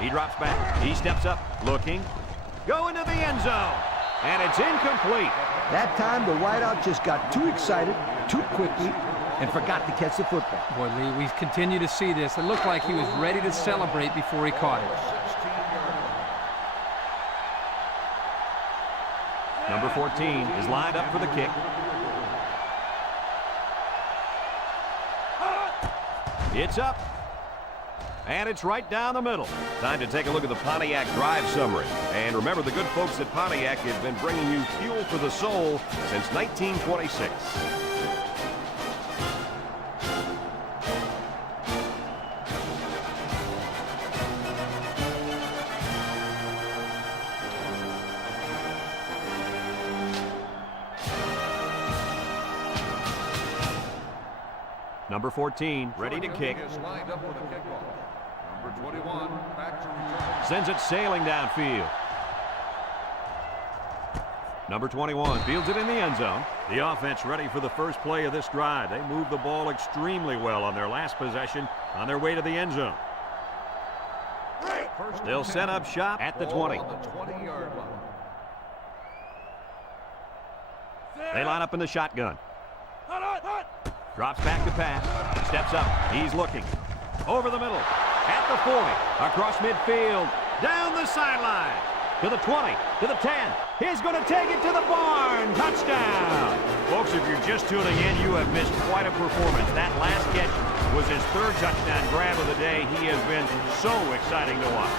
He drops back. He steps up, looking. Go into the end zone. And it's incomplete. That time, the wideout just got too excited, too quickly, and forgot to catch the football. Boy, Lee, we continue to see this. It looked like he was ready to celebrate before he caught it. Number 14 is lined up for the kick. It's up. And it's right down the middle. Time to take a look at the Pontiac drive summary. And remember, the good folks at Pontiac have been bringing you fuel for the soul since 1926. Number 14, ready to kick. Number 21, back to return. Sends it sailing downfield. Number 21 fields it in the end zone. The offense ready for the first play of this drive. They moved the ball extremely well on their last possession on their way to the end zone. They'll set up shop at the 20. On the 20-yard line. They line up in the shotgun. Drops back to pass. Steps up. He's looking. Over the middle. At the 40, across midfield, down the sideline, to the 20, to the 10. He's going to take it to the barn. Touchdown. Folks, if you're just tuning in, you have missed quite a performance. That last catch was his third touchdown grab of the day. He has been so exciting to watch.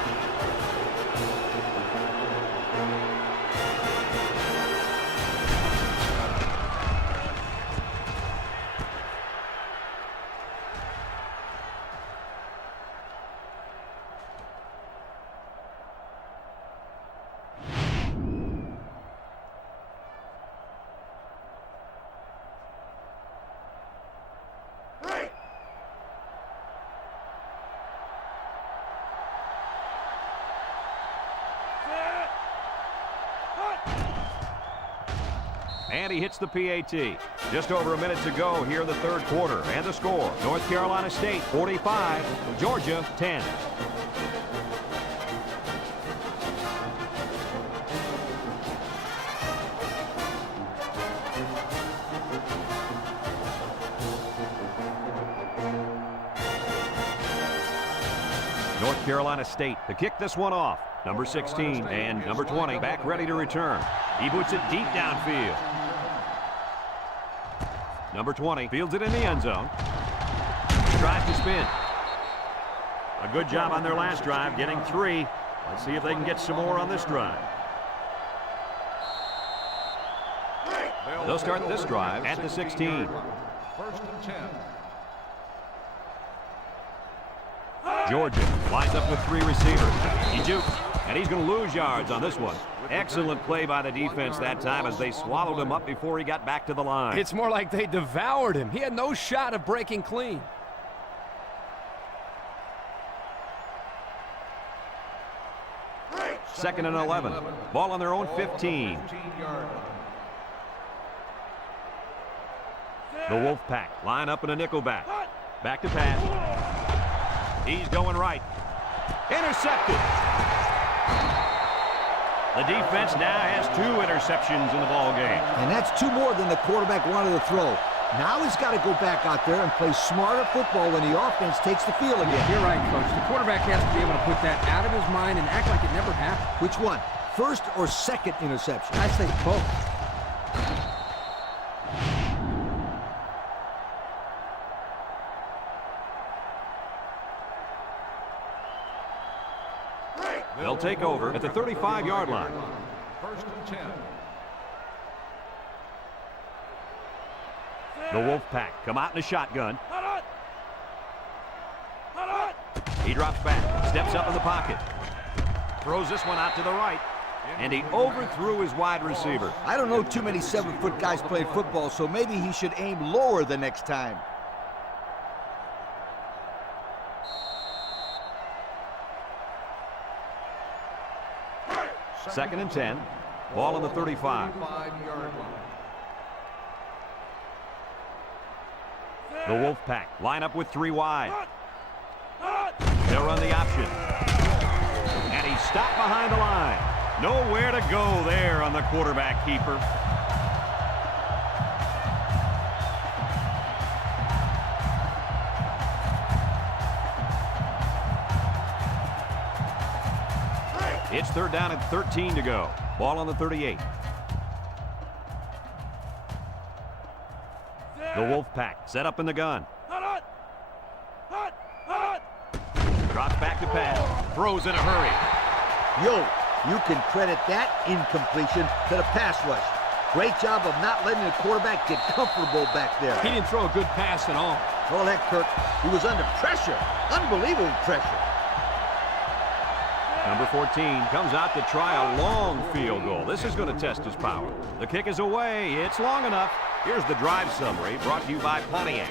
And he hits the PAT. Just over a minute to go here in the third quarter. And the score, North Carolina State 45, Georgia 10. North Carolina State to kick this one off. Number 16 and number 20 back ready to return. He boots it deep downfield. Number 20 fields it in the end zone. Tries to spin. A good job on their last drive, getting 3. Let's see if they can get some more on this drive. They'll start this drive at the 16. First and 10. Georgia lines up with 3 receivers. He jukes, and he's going to lose yards on this one. Excellent play by the defense that time as they swallowed him up before he got back to the line. It's more like they devoured him. He had no shot of breaking clean. Second and 11. Ball on their own 15. The Wolfpack line up in a nickelback. Back to pass. He's going right. Intercepted. The defense now has 2 interceptions in the ball game. And that's 2 more than the quarterback wanted to throw. Now he's got to go back out there and play smarter football when the offense takes the field again. You're right, Coach. The quarterback has to be able to put that out of his mind and act like it never happened. Which one? First or second interception? I say both. They'll take over at the 35-yard line. First and 10. The Wolfpack come out in a shotgun. He drops back, steps up in the pocket. Throws this one out to the right. And he overthrew his wide receiver. I don't know too many 7-foot guys playing football, so maybe he should aim lower the next time. Second and 10. Ball on the 35. 35-yard line. The Wolfpack line up with 3 wide. They'll run the option. And he's stopped behind the line. Nowhere to go there on the quarterback keeper. It's third down and 13 to go. Ball on the 38. The Wolfpack set up in the gun. Drops back to pass. Throws in a hurry. Yo, you can credit that incompletion to the pass rush. Great job of not letting the quarterback get comfortable back there. He didn't throw a good pass at all. Call that, Kirk. He was under pressure. Unbelievable pressure. Number 14 comes out to try a long field goal. This is going to test his power. The kick is away. It's long enough. Here's the drive summary brought to you by Pontiac.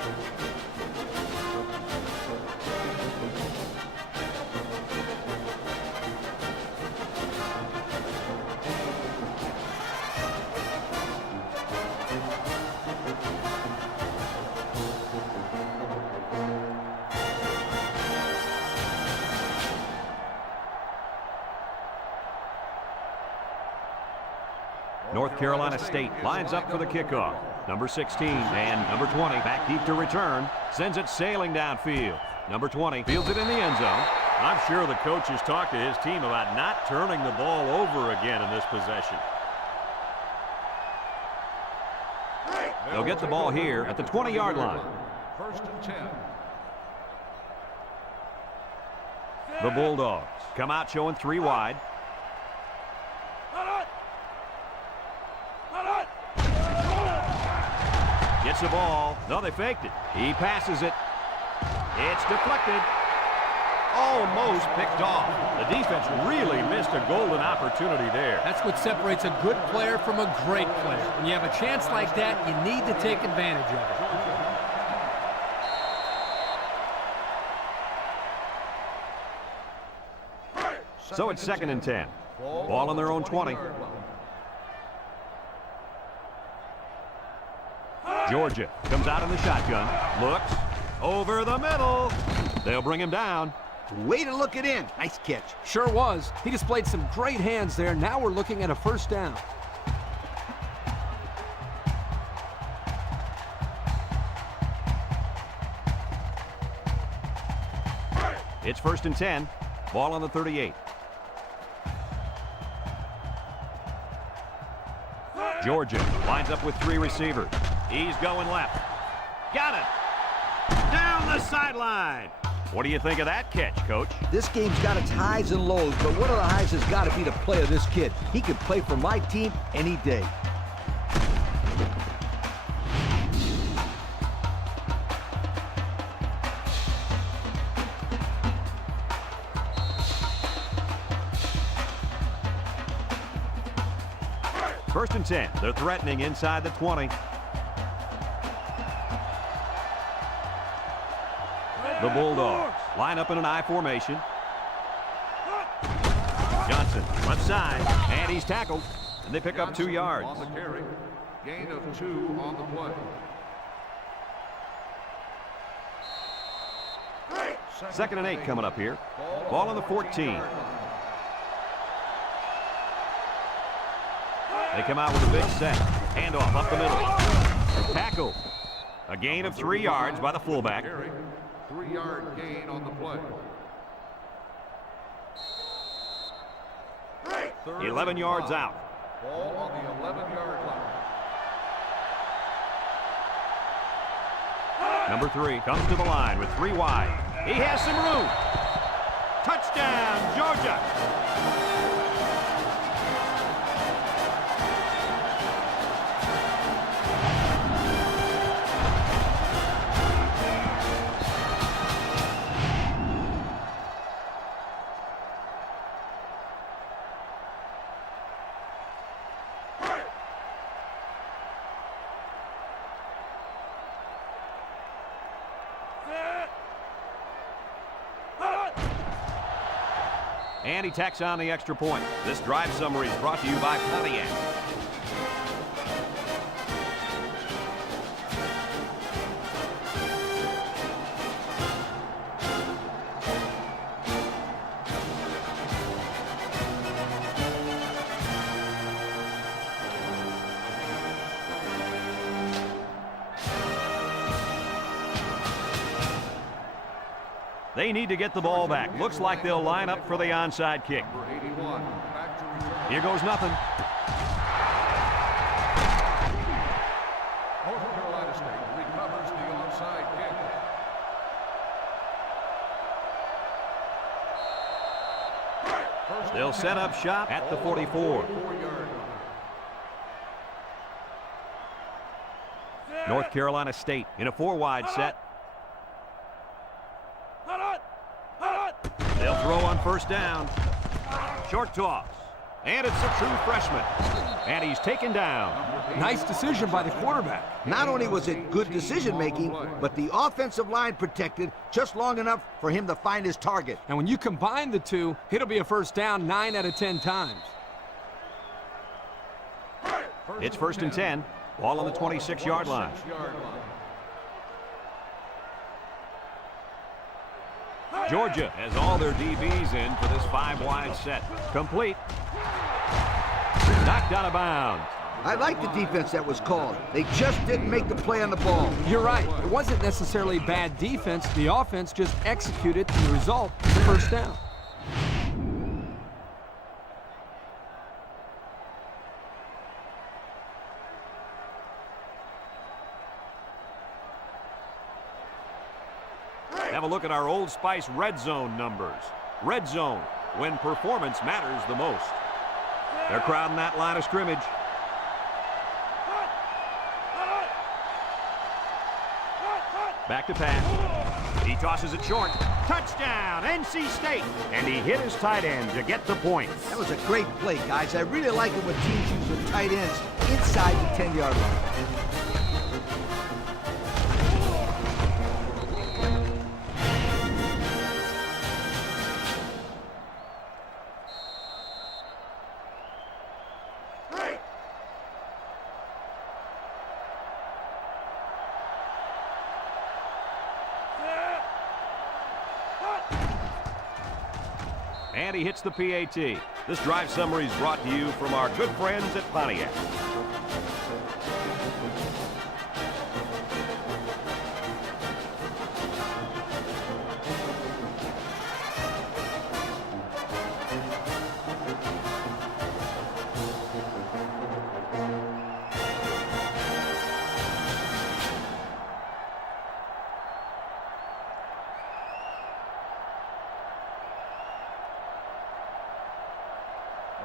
North Carolina State lines up for the kickoff. Number 16 and number 20 back deep to return. Sends it sailing downfield. Number 20 fields it in the end zone. I'm sure the coach has talked to his team about not turning the ball over again in this possession. They'll get the ball here at the 20-yard line. 1st and 10. The Bulldogs come out showing 3 wide. Gets the ball. No, they faked it. He passes it. It's deflected. Almost picked off. The defense really missed a golden opportunity there. That's what separates a good player from a great player. When you have a chance like that, you need to take advantage of it. So it's 2nd and 10. Ball on their own 20. Georgia comes out in the shotgun. Looks over the middle. They'll bring him down. Way to look it in. Nice catch. Sure was. He displayed some great hands there. Now we're looking at a 1st down. It's 1st and 10. Ball on the 38. Georgia lines up with 3 receivers. He's going left. Got it. Down the sideline. What do you think of that catch, Coach? This game's got its highs and lows, but one of the highs has got to be the play of this kid. He could play for my team any day. First and 10. They're threatening inside the 20. The Bulldogs line up in an I formation. Johnson, left side, and he's tackled. And they pick up 2 yards. On the carry. Gain of 2 on the play. 2nd and 8 coming up here. Ball on the 14. They come out with a big set. Handoff up the middle. Tackle. A gain of 3 yards by the fullback. 3-yard gain on the play. 11 yards out. Ball on the 11-yard line. Number 3 comes to the line with 3 wide. He has some room. Touchdown, Georgia. And he tacks on the extra point. This drive summary is brought to you by Pontiac. They need to get the ball back. Looks like they'll line up for the onside kick. Here goes nothing. North Carolina State recovers the onside kick. They'll set up shop at the 44. North Carolina State in a 4-wide set. They'll throw on 1st down. Short toss. And it's a true freshman. And he's taken down. Nice decision by the quarterback. Not only was it good decision-making, but the offensive line protected just long enough for him to find his target. And when you combine the two, it'll be a 1st down 9 out of 10 times. It's 1st and 10. Ball on the 26-yard line. Georgia has all their DBs in for this 5-wide set. Complete. Knocked out of bounds. I like the defense that was called. They just didn't make the play on the ball. You're right. It wasn't necessarily bad defense. The offense just executed, and the result is a first down. Have a look at our Old Spice red zone numbers. Red zone, when performance matters the most. They're crowding that line of scrimmage. Back to pass. He tosses it short. Touchdown, NC State. And he hit his tight end to get the point. That was a great play, guys. I really like it when teams use their tight ends inside the 10-yard line. And he hits the PAT. This drive summary is brought to you from our good friends at Pontiac.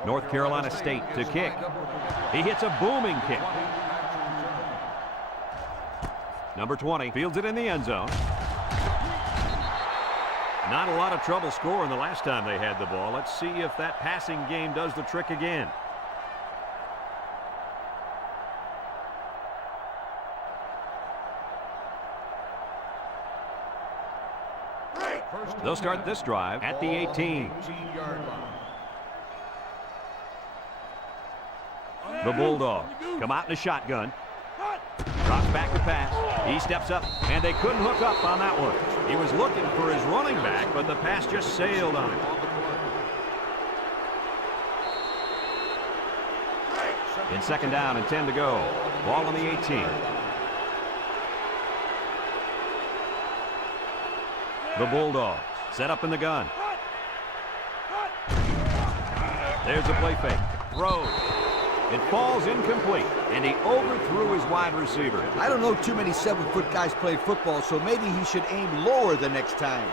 North Carolina State to kick. He hits a booming kick. Number 20 fields it in the end zone. Not a lot of trouble scoring the last time they had the ball. Let's see if that passing game does the trick again. They'll start this drive at the 18. The Bulldogs come out in a shotgun. Drops back to pass. He steps up, and they couldn't hook up on that one. He was looking for his running back, but the pass just sailed on him. In second down and 10 to go. Ball on the 18. The Bulldogs set up in the gun. There's a play fake. Throws. It falls incomplete, and he overthrew his wide receiver. I don't know too many 7-foot guys play football, so maybe he should aim lower the next time.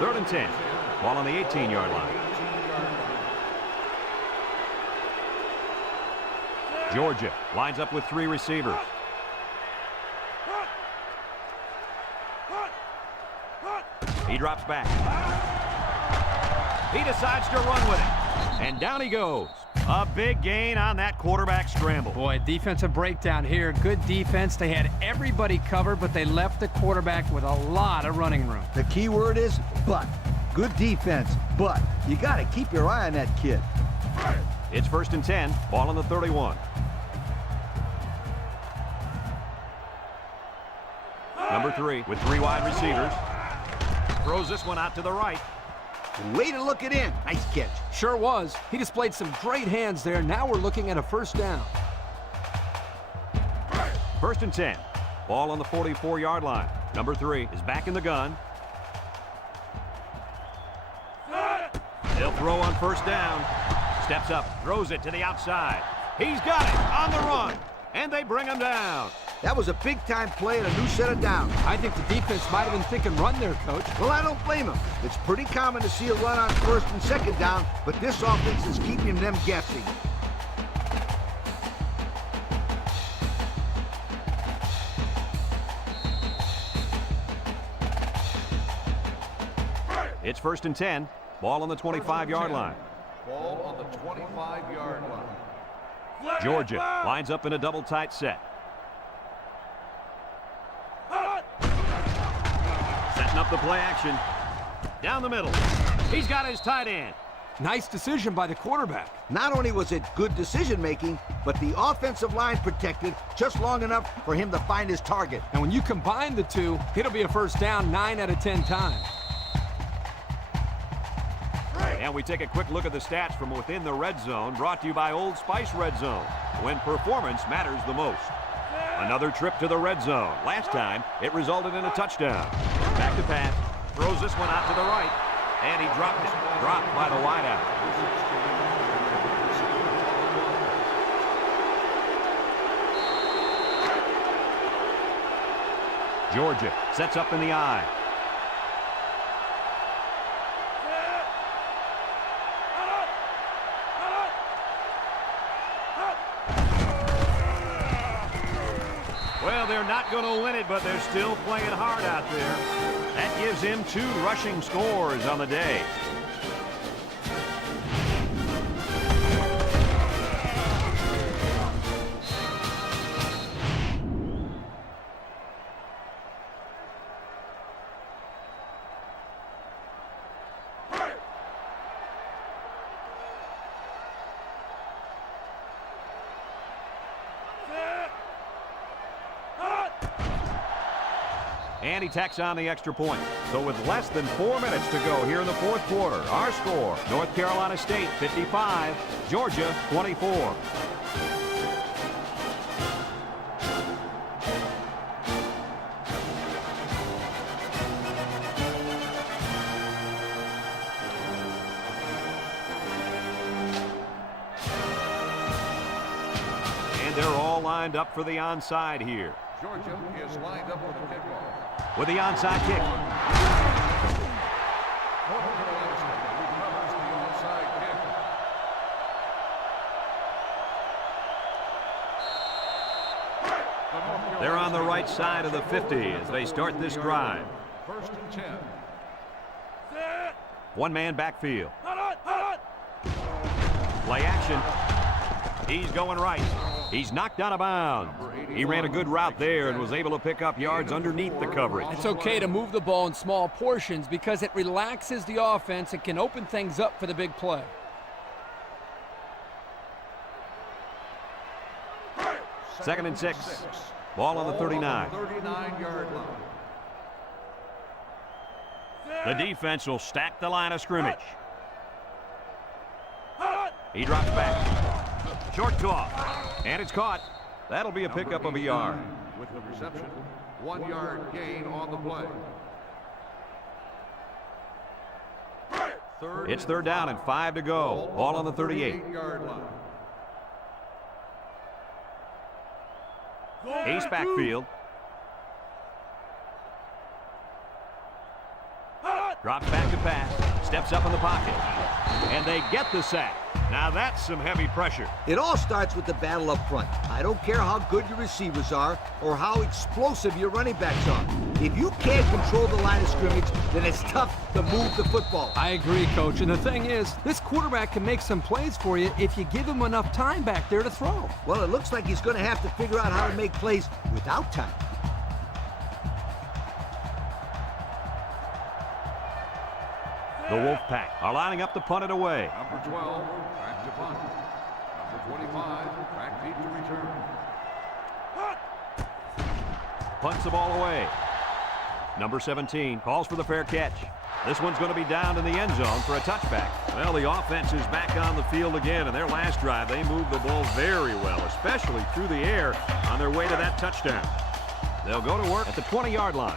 3rd and 10. Ball on the 18-yard line. Georgia lines up with 3 receivers. He drops back. He decides to run with it. And down he goes. A big gain on that quarterback scramble. Boy, defensive breakdown here. Good defense. They had everybody covered, but they left the quarterback with a lot of running room. The key word is but. Good defense, but you got to keep your eye on that kid. It's 1st and 10. Ball on the 31. Number 3 with 3 wide receivers. Throws this one out to the right. Way to look it in. Nice catch. Sure was. He displayed some great hands there. Now we're looking at a first down. 1st and 10. Ball on the 44-yard line. Number 3 is back in the gun. He'll throw on first down. Steps up, throws it to the outside. He's got it on the run, and they bring him down. That was a big-time play and a new set of downs. I think the defense might have been thinking run there, Coach. Well, I don't blame him. It's pretty common to see a run on 1st and 2nd down, but this offense is keeping them guessing. It's 1st and 10. Ball on the 25-yard line. Ball on the 25-yard line. Georgia lines up in a double tight set. Setting up the play action. Down the middle. He's got his tight end. Nice decision by the quarterback. Not only was it good decision-making, but the offensive line protected just long enough for him to find his target. And when you combine the two, it'll be a first down 9 out of 10 times. And we take a quick look at the stats from within the red zone, brought to you by Old Spice Red Zone. when performance matters the most. Another trip to the red zone. Last time, it resulted in a touchdown. Back to pass. Throws this one out to the right. And he dropped it. Dropped by the wideout. Georgia sets up in the I. Well, they're not going to win it, but they're still playing hard out there. That gives him 2 rushing scores on the day. And he tacks on the extra point. So with less than 4 minutes to go here in the fourth quarter, our score, North Carolina State 55, Georgia 24. And they're all lined up for the onside here. Georgia is lined up with a kickoff. With the onside kick. North Carolina State recovers the onside kick. They're on the right side of the 50 as they start this drive. 1st and 10. One-man backfield. Play action. He's going right. He's knocked out of bounds. He ran a good route there and was able to pick up yards underneath the coverage. It's okay to move the ball in small portions because it relaxes the offense and can open things up for the big play. Second and 6. Ball on the 39. 39-yard line. The defense will stack the line of scrimmage. He drops back. Short toss. And it's caught. That'll be a pickup of a yard. With the reception, 1-yard gain on the play. It's third down and 5 to go. Ball on the 38. 38-yard line. Ace backfield. Drops back to pass. Steps up in the pocket. And they get the sack. Now that's some heavy pressure. It all starts with the battle up front. I don't care how good your receivers are or how explosive your running backs are. If you can't control the line of scrimmage, then it's tough to move the football. I agree, Coach. And the thing is, this quarterback can make some plays for you if you give him enough time back there to throw. Well, it looks like he's going to have to figure out how to make plays without time. The Wolfpack are lining up to punt it away. Number 12, back to punt. Number 25, back deep to return. Punts the ball away. Number 17 calls for the fair catch. This one's going to be down in the end zone for a touchback. Well, the offense is back on the field again. In their last drive, they moved the ball very well, especially through the air on their way to that touchdown. They'll go to work at the 20-yard line.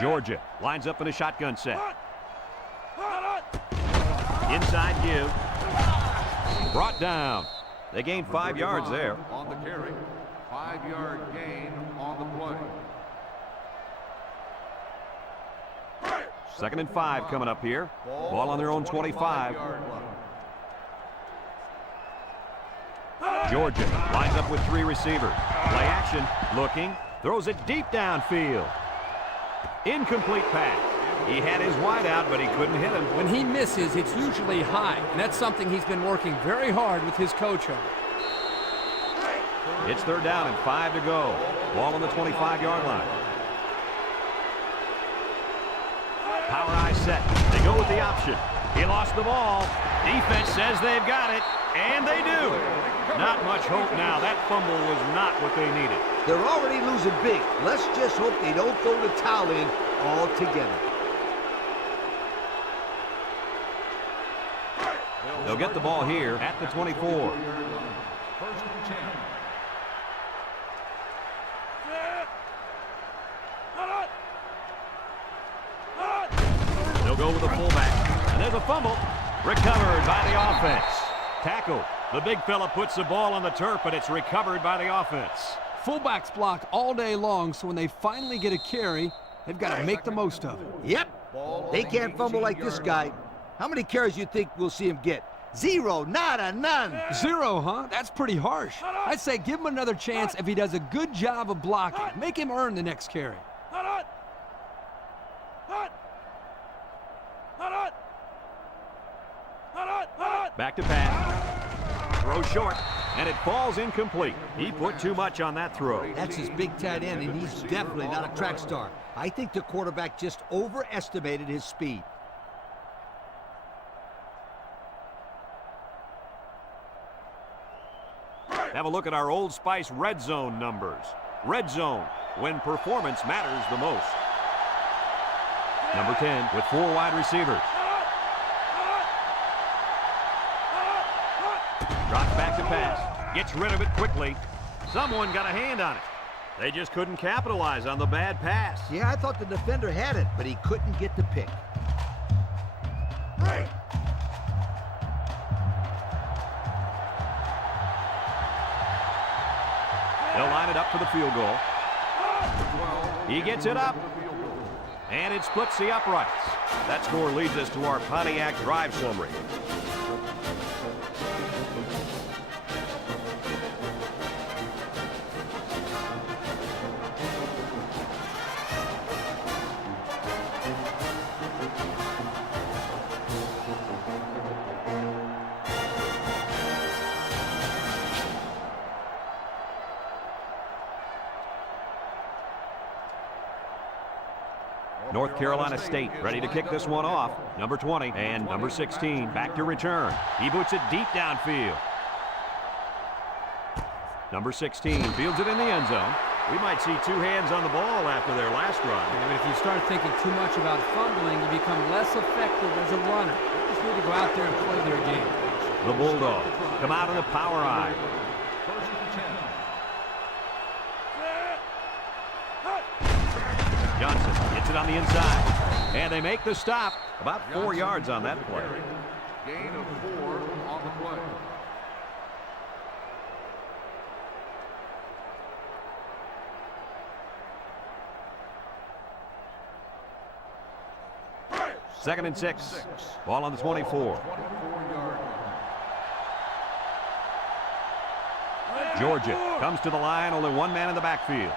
Georgia lines up in a shotgun set. Inside give. Brought down. They gained 5 yards there. On the carry, 5-yard gain on the play. Second and 5 coming up here. Ball on their own 25. Georgia lines up with 3 receivers. Play action. Looking. Throws it deep downfield. Incomplete pass. He had his wide out, but he couldn't hit him. When he misses, it's usually high, and that's something he's been working very hard with his coach on. It's third down and 5 to go. Ball on the 25-yard line. Power eye set. They go with the option. He lost the ball. Defense says they've got it, and they do. Not much hope now. That fumble was not what they needed. They're already losing big. Let's just hope they don't throw the towel in altogether. They'll get the ball here at the 24. First and 10. They'll go with the fullback. And there's a fumble. Recovered by the offense. Tackle. The big fella puts the ball on the turf, but it's recovered by the offense. Fullbacks block all day long, so when they finally get a carry, they've got to make the most of it. Yep. They can't fumble like this guy. How many carries you think we'll see him get? Zero, nada, none. 0, huh? That's pretty harsh. I'd say give him another chance if he does a good job of blocking. Make him earn the next carry. Back to pass. Throw short, and it falls incomplete. He put too much on that throw. That's his big tight end, and he's definitely not a track star. I think the quarterback just overestimated his speed. Have a look at our Old Spice red zone numbers. Red zone, when performance matters the most. Number 10 with 4 wide receivers. Drops back to pass. Gets rid of it quickly. Someone got a hand on it. They just couldn't capitalize on the bad pass. Yeah, I thought the defender had it, but he couldn't get the pick. They'll line it up for the field goal. He gets it up. And it splits the uprights. That score leads us to our Pontiac drive summary. North Carolina State ready to kick this one off. Number 20 and number 16 back to return. He boots it deep downfield. Number 16 fields it in the end zone. We might see 2 hands on the ball after their last run. And if you start thinking too much about fumbling, you become less effective as a runner. You just need to go out there and play their game. The Bulldogs come out in the power eye. First and 10. Johnson gets it on the inside. And they make the stop. About 4 yards on that play. Gain of 4 on the play. Second and 6. Ball on the 24. 24-yard line. Georgia comes to the line. Only 1 man in the backfield.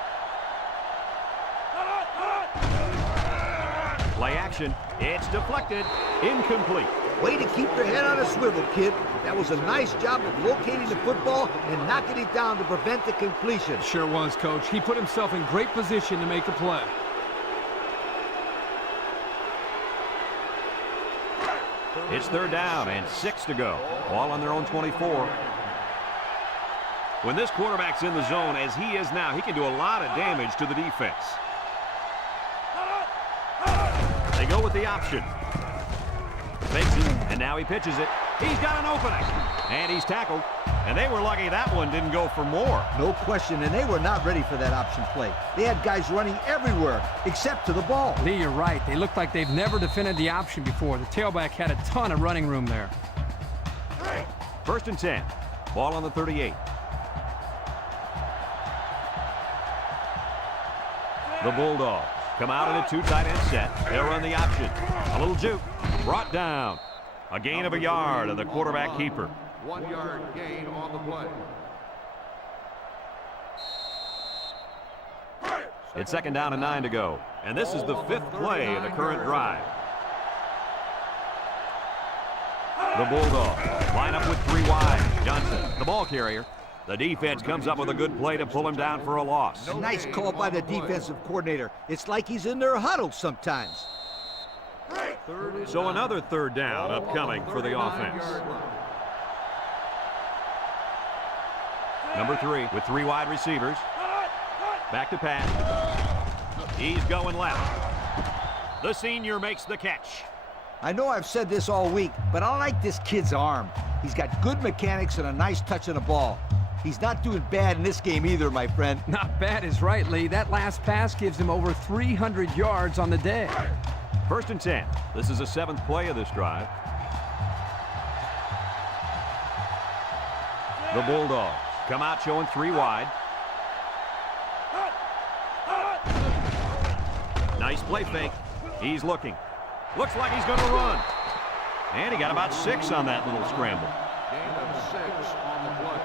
Play action. It's deflected. Incomplete. Way to keep your head on a swivel, kid. That was a nice job of locating the football and knocking it down to prevent the completion. Sure was, Coach. He put himself in great position to make a play. It's 3rd down and 6 to go. Ball on their own 24. When this quarterback's in the zone, as he is now, he can do a lot of damage to the defense. They go with the option. Fakes it, and now he pitches it. He's got an opening. And he's tackled. And they were lucky that one didn't go for more. No question, and they were not ready for that option play. They had guys running everywhere except to the ball. Lee, you're right. They look like they've never defended the option before. The tailback had a ton of running room there. 1st and 10. Ball on the 38. The Bulldogs come out in a 2 tight end set. They'll run the option. A little juke. Brought down. A gain of a yard of the quarterback keeper. 1-yard gain on the play. It's 2nd down and 9 to go. And this is the 5th play of the current drive. The Bulldogs line up with 3 wide. Johnson, the ball carrier. The defense comes up with a good play to pull him down for a loss. A nice call by the defensive coordinator. It's like he's in their huddle sometimes. So another 3rd down upcoming for the offense. Number 3 with 3 wide receivers. Back to pass. He's going left. The senior makes the catch. I know I've said this all week, but I like this kid's arm. He's got good mechanics and a nice touch on the ball. He's not doing bad in this game either, my friend. Not bad is right, Lee. That last pass gives him over 300 yards on the day. 1st and 10. This is the 7th play of this drive. The Bulldogs come out showing 3 wide. Nice play fake. He's looking. Looks like he's going to run. And he got about 6 on that little scramble. Gain of 6 on the play.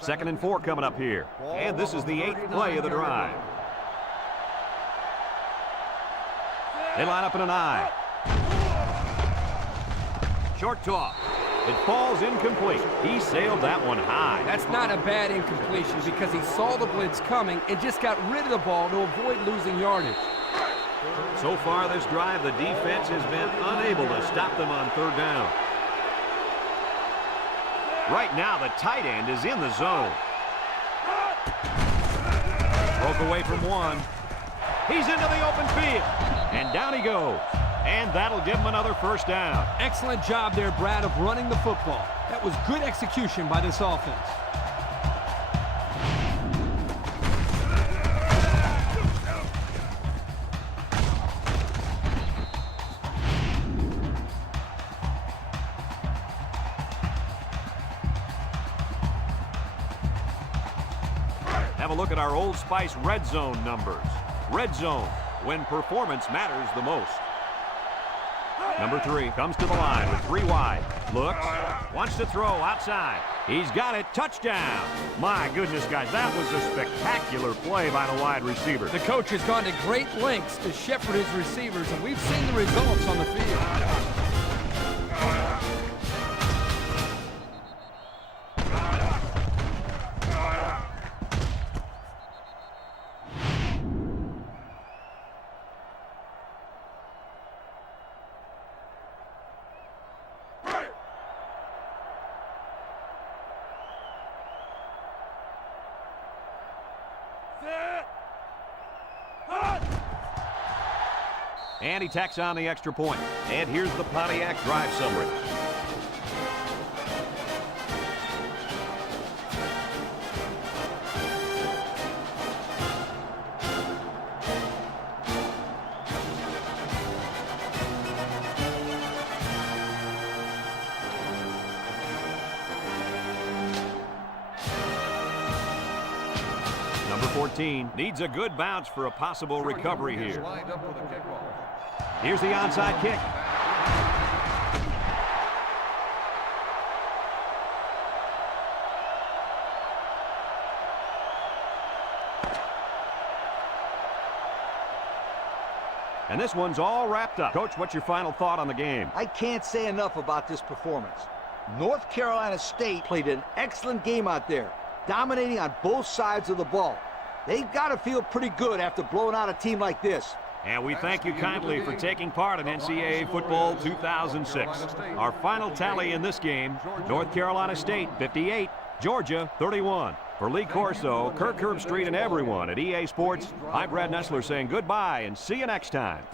Second and 4 coming up here. And this is the 8th play of the drive. They line up in an I. Short toss. It falls incomplete. He sailed that one high. That's not a bad incompletion because he saw the blitz coming and just got rid of the ball to avoid losing yardage. So far this drive, the defense has been unable to stop them on 3rd down. Right now, the tight end is in the zone. Broke away from one. He's into the open field. And down he goes. And that'll give him another 1st down. Excellent job there, Brad, of running the football. That was good execution by this offense. Have a look at our Old Spice red zone numbers. Red zone, when performance matters the most. Number 3 comes to the line with 3 wide. Looks, wants to throw outside. He's got it. Touchdown. My goodness, guys, that was a spectacular play by the wide receiver. The coach has gone to great lengths to shepherd his receivers, and we've seen the results on the field. And he tacks on the extra point. And here's the Pontiac drive summary. Number 14 needs a good bounce for a possible recovery here. Lined up for the kickoff. Here's the onside kick. And this one's all wrapped up. Coach, what's your final thought on the game? I can't say enough about this performance. North Carolina State played an excellent game out there, dominating on both sides of the ball. They've got to feel pretty good after blowing out a team like this. And we thank you kindly for taking part in NCAA Football 2006. Our final tally in this game, North Carolina State 58, Georgia 31. For Lee Corso, Kirk Herbstreit, and everyone at EA Sports, I'm Brad Nessler saying goodbye and see you next time.